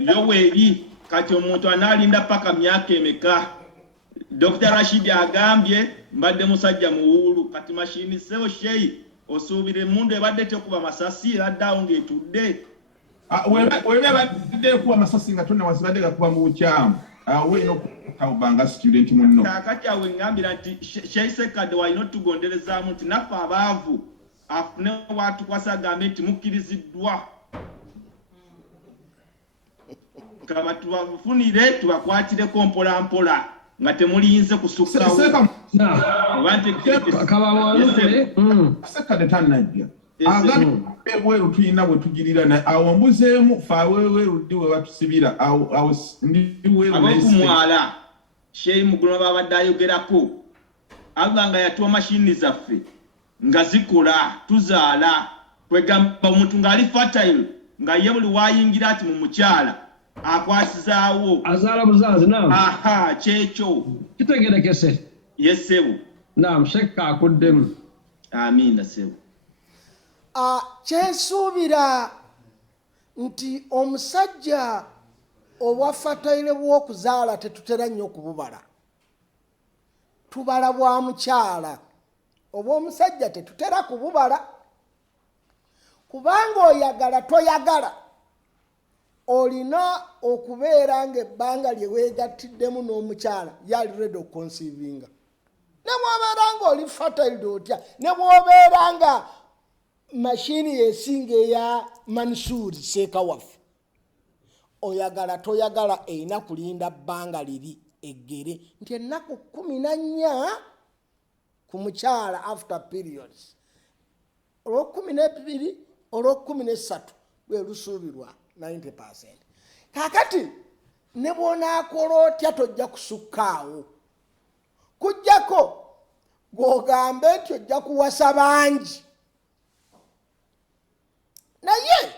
yoweeri kati omuntu analinda paka myaka emeka Dr. Rashid agambye mbadde musajja muwulu kati mashini sebo Sheikh osuubire mundu ebadde tekuba masasi eraddawo ng'etudde webe badde kuba masasi nga tonna wazibadde gakuba mu bukyamu weino okutawubanga student munno kakati awe ngambira nti Sheikh Ssekkadde walina otugonderezaamu nti naffe abaavu afune watukwasa agambe nti mukkiriziddwa kaba tubafunire tubakwatireko mpola mpola nga temuliyinze kusukkawo Ssekkadde tannajja agambye ebweru tulina bwe tugirira awo mbuzeemu faaweweeru ddi we batusibira awo ndiweerukumwala Sheikh Mugulwa babadde ayogerako aba nga yatuwa mashini zaffe nga zikola tuzaala kwegamba omuntu ng'ali fertile nga ye buli wayingira ati mu mukyala akwasizaawo azaala buzazi naam kyekyo kitegerekese yes sebo naam Sheikh akuddemu amiina sebo kyensuubira nti omusajja obwafataire bw'okuzaala tetutera nnyo okububala tubala bwa mukyala obw'omusajja tetutera kububala kubanga oyagala toyagala olina okubeera ng'ebbanga lye weegattiddemu n'omukyala yali ready okuconceivinga ne bw'obeera ng'oli fertile otya ne bw'obeera nga mashini yesinga eya Mansuri seeka waffe oyagala toyagala erina kulinda bbanga liri eggere nti ennaku 14 ku mukyala after periods olw'12 olw'13 lwe lusuubirwa 90%. Kakati ne bw'onaakola otya tojja kusukkaawo kujjako gw'ogambe nti ojja kuwasa bangi naye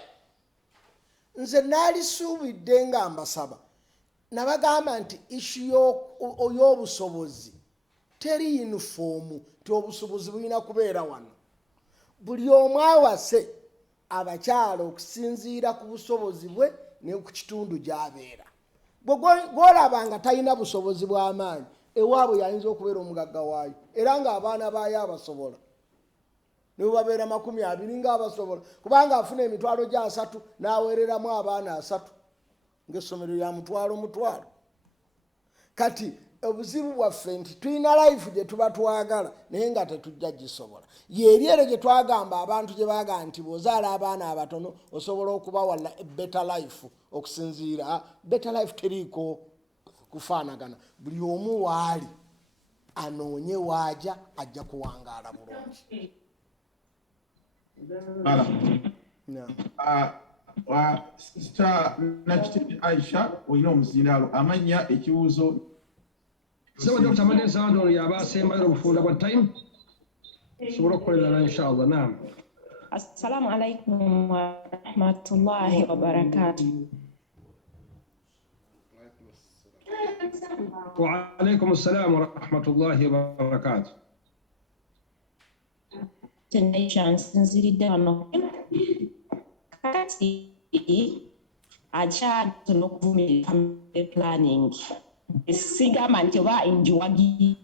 nze naalisuubidde nga mbasaba nabagamba nti ishu y'obusobozi teri yunifoomu nti obusobozi bulina kubeera wano buli omu awase abakyala okusinziira ku busobozi bwe ne ku kitundu gy'abeera. Bw'olaba nga talina busobozi bw'amaanyi ewaabwe yayinza okubeera omugagga waayo era ng'abaana baayo abasobola ne babeera 20 ng'abasobola kubanga afuna emitwalo gya 3 n'aweereramu abaana 3 ng'essomero lya mutwalo. Kati obuzibu bwaffe nti tulina life gye tuba twagala naye nga tetujja gisobola. Yeeryere gye twagamba abantu gye baagamba nti bw'ozaala abaana abatono osobola okubawa better life okusinziira. Better life teriiko kufaanagana. Buli omu waali anoonye waaja ajja kuwangaala bulungi. Sister Nakitebe Aisha olina omuzindaalo amanya ekibuuzo. Sema Dr. Madden Sando yabasembayo obufunda bwa time. Sobola okukolera inshallah. Naam. Assalamu alaikum wa rahmatullahi wa barakatuh. Wa alaikum assalam wa rahmatullahi wa barakatuh. Nations nziridde wano kati acha tunokuvumira family planning sigamba nti oba enjiwagi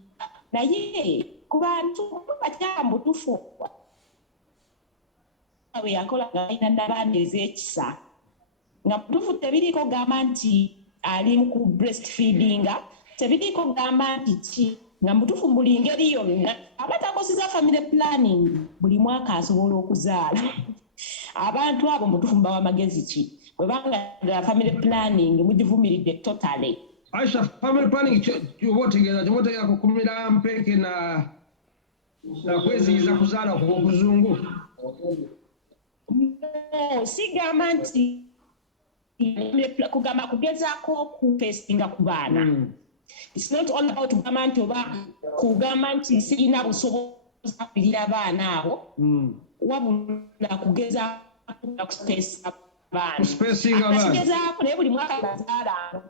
naye ku bantu bakyambu tufu awe yakola nga alina n'abaana ez'ekisa nga tufu tebiriiko gamba nti ali ku breastfeedinga tebiriiko gamba nti ki nga mutufu buli ngeri yonna abatakosiza family planning buli mwaka asobola okuzaala abantu abo mutufu mbawa magezi ki bwe banga family planning mugivumiridde totally. Aisha, family planning kyobotegeeza kukumira mpeke na kweziyiza kuzaala okuzungu. Sigamba nti kugamba kugezaako kupestinga ku baana. It's not all about kugamba nti oba kugamba nti sirina busobozi kulira abaana abo wabula kugeza kuspace abaana. Spacing abaana. Kugezaako naye buli mwaka bazaala.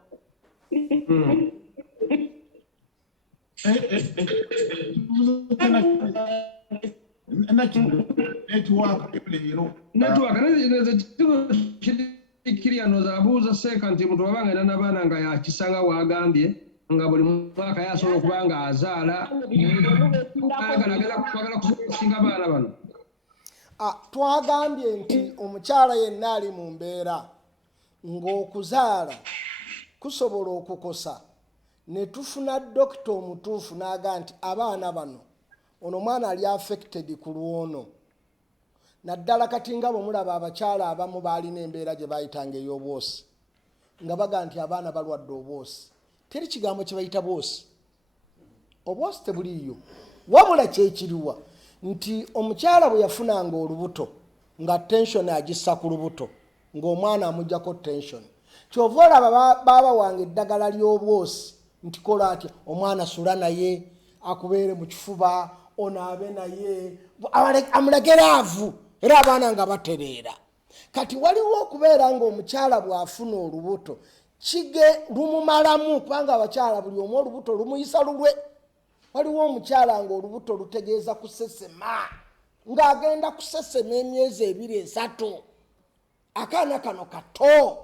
Kiriyano zaabuuza Seeka nti muntu wabanga era n'abaana nga yakisanga waagambye nga buli mwaka yasobola okuba nga azaala kwagala kusinga abaana bano. Twagambye nti omukyala yenna ali mu mbeera ng'okuzaala kusobola okukosa ne tufuna dokita omutuufu n'aga nti abaana bano ono mwana ali affected ku lwono naddala kati nga bwe mulaba abakyala abamu baalina embeera gye baayitanga ey'obwosi nga baga nti abaana balwadde obwosi. Teri kigambo kye bayita bwosi, obwosi tebuliiyo wabula kyekiriwa nti omukyala bwe yafunanga olubuto nga tension agissa ku lubuto ng'omwana amuggyako tension kyova olaba baaba wange eddagala ly'obwosi nti kola atya omwana sula naye akubeere mu kifuba onaabe naye amulageraavu era abaana nga batereera. Kati waliwo okubeera ng'omukyala bw'afuna olubuto lumumalamu kubanga abakyala buli omu olubuto lumuyisa lulwe. Waliwo omukyala ng'olubuto lutegeeza kusesema ng'agenda kusesema emyezi 2-3 akaana kano kato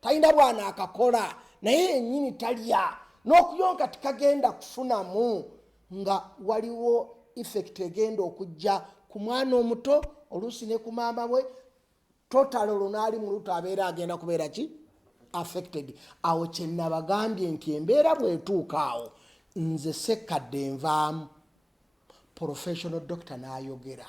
talina bwana akakola naye yennyini talya n'okuyonka tikagenda kufunamu nga waliwo effect egenda okujja ku mwana omuto oluusi ne ku maama we total lunaali mu luto abeera agenda kubeera ki affected. Awo kye nabagambye nti embeera bw'etuuka awo nze Ssekkadde nvaamu professional doctor n'ayogera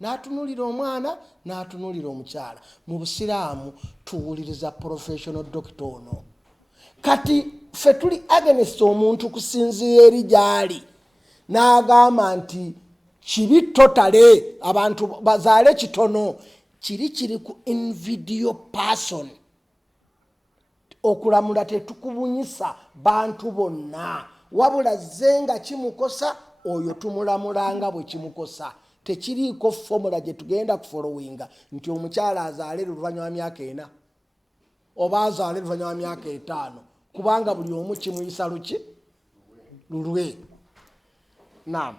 n'atunulira omwana n'atunulira omukyala. Mu busiraamu tuwuliriza professional doctor ono. Kati ffe tuli against omuntu kusinziira eri gy'ali n'agamba nti kibi totale abantu bazaale kitono kiri ku individual person. Okulamula tetukubunyisa bantu bonna wabula zenga kimukosa oyo tumulamulanga bwe kimukosa. Tekiriiko formula gye tugenda kufollowinga nti omukyala azaale luvannyuma lwa myaka 4 oba azaale luvannyuma lwa myaka 5 kubanga buli omu kimuyisa luki lulwe. Naam.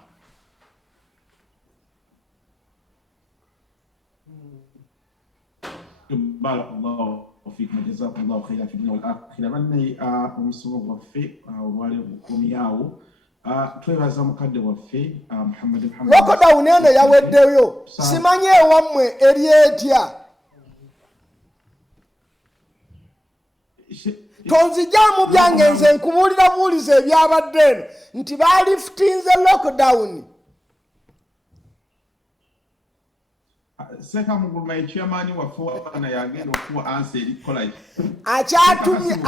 barakallahu fikum jazakumullahu khairan fi dunya wal akhirah banne omusomo waffe olwali okukomyawo twebaza mukadde waffe Muhammad lockdown eno yaweddeyo simanye ewammwe eri etya tonzijaamu byange nze nkubuulira buuliza ebyabadde eno nti baalifutinze lockdown Seka muguluma ekyamaani waffe wana yagenda okuwa ansa eri kolaki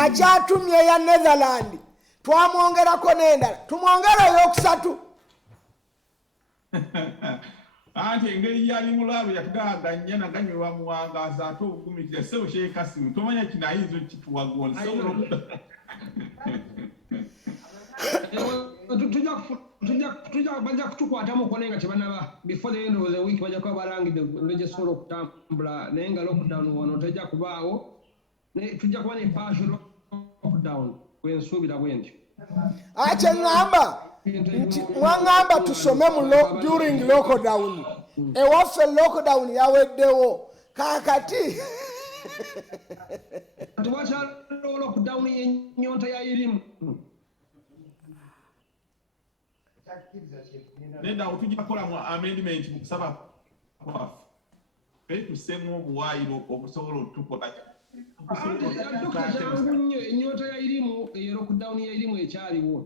akyatumye eya Netherland twamwongerako n'endala tumwongera eyokusatu anti engeri yali mulaalo yatugaganya naganywewa muwangaza ate obugumitire sebo sheekasimu tomanya kino ayinza okituwagonza bajja kutukwatamu kone nga tebanaba before the end of the week bajja kuba balangidde legisola okutambula naye nga lockdown wano tejja kubaawo tujja kuba ne partial lockdown bwensuubira bwe ntyo ate ŋŋamba nti mwaŋŋamba tusome during lockdown ewaffe lockdown yaweddewo kakati tiwakyaliwo lockdown y'ennyonta yairimu nenda otujja kukola mu amendment mu kusaba kwaffe tusemu obuwaayiro okusobola otukola nnyo ennyonta yairimu eyo lockdown yairimu ekyaliwo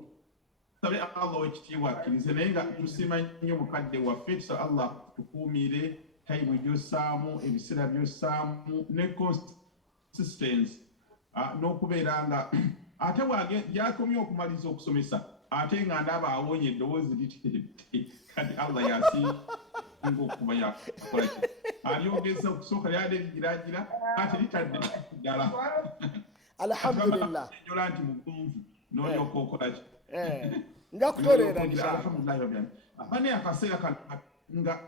sabe Allah wekitiibwa akkirize naye nga tusiima nnyo mukadde waffe tusa Allah tukuumire time gy'ossaamu ebiseera by'ossaamu ne consistency n'okubeera nga ate yakomye okumaliza okusomesa ate nga ndaba awonye eddoboozi litete kati Allah yasinga okuba yakola ki alyongeza okusooka lyadde ligiragira kati litadde ddala alhamdulillah enyola nti mugunvu n'olyoka okola ki nga kutoleera bane akaseera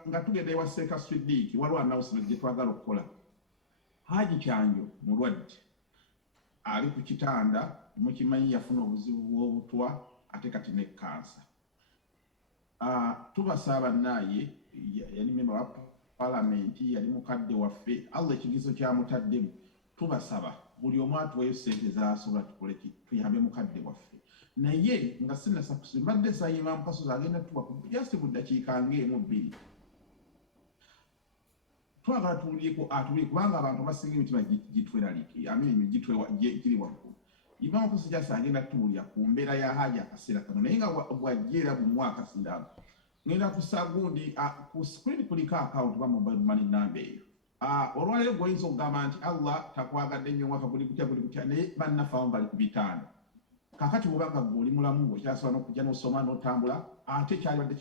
nga tugenda ewa Seeka Swiddiiki waliwo announcement gye twagala okukola Haji Kyanjo mulwadde ali ku kitanda mukimanyi yafuna obuzibu bw'obutwa ate kati ne kansa tubasaba naye yali memba wa palamenti yali mukadde waffe Allah ekigizo kyamutaddemu tubasaba buli omu atuweeyo ssente z'asobola tukole ki tuyambe mukadde waffe naye nga sinnasakusi mbadde sayima mukasozi agenda tuwa just mu ddakiika ng'emu bbiri twagala tuwulieko atubuli kubanga abantu basinga emitima gitweraliiki amirimu giri waggulu Imam Okusiiba jasa agenda tuwulira ku mbeera ya Haji akaseera kano naye nga bw'ajja mu mwaka sindaba ngenda kusaba gundi ku screen kuliko account ba mobile money number eyo olwaleero gw'oyinza okugamba nti Allah takwagadde nnyo omwaka guli gutya naye bannaffe abamu bali ku bitaano kakati bw'oba nga gw'oli mulamu okyasobola n'okujja n'osoma n'otambula ate kyalibadde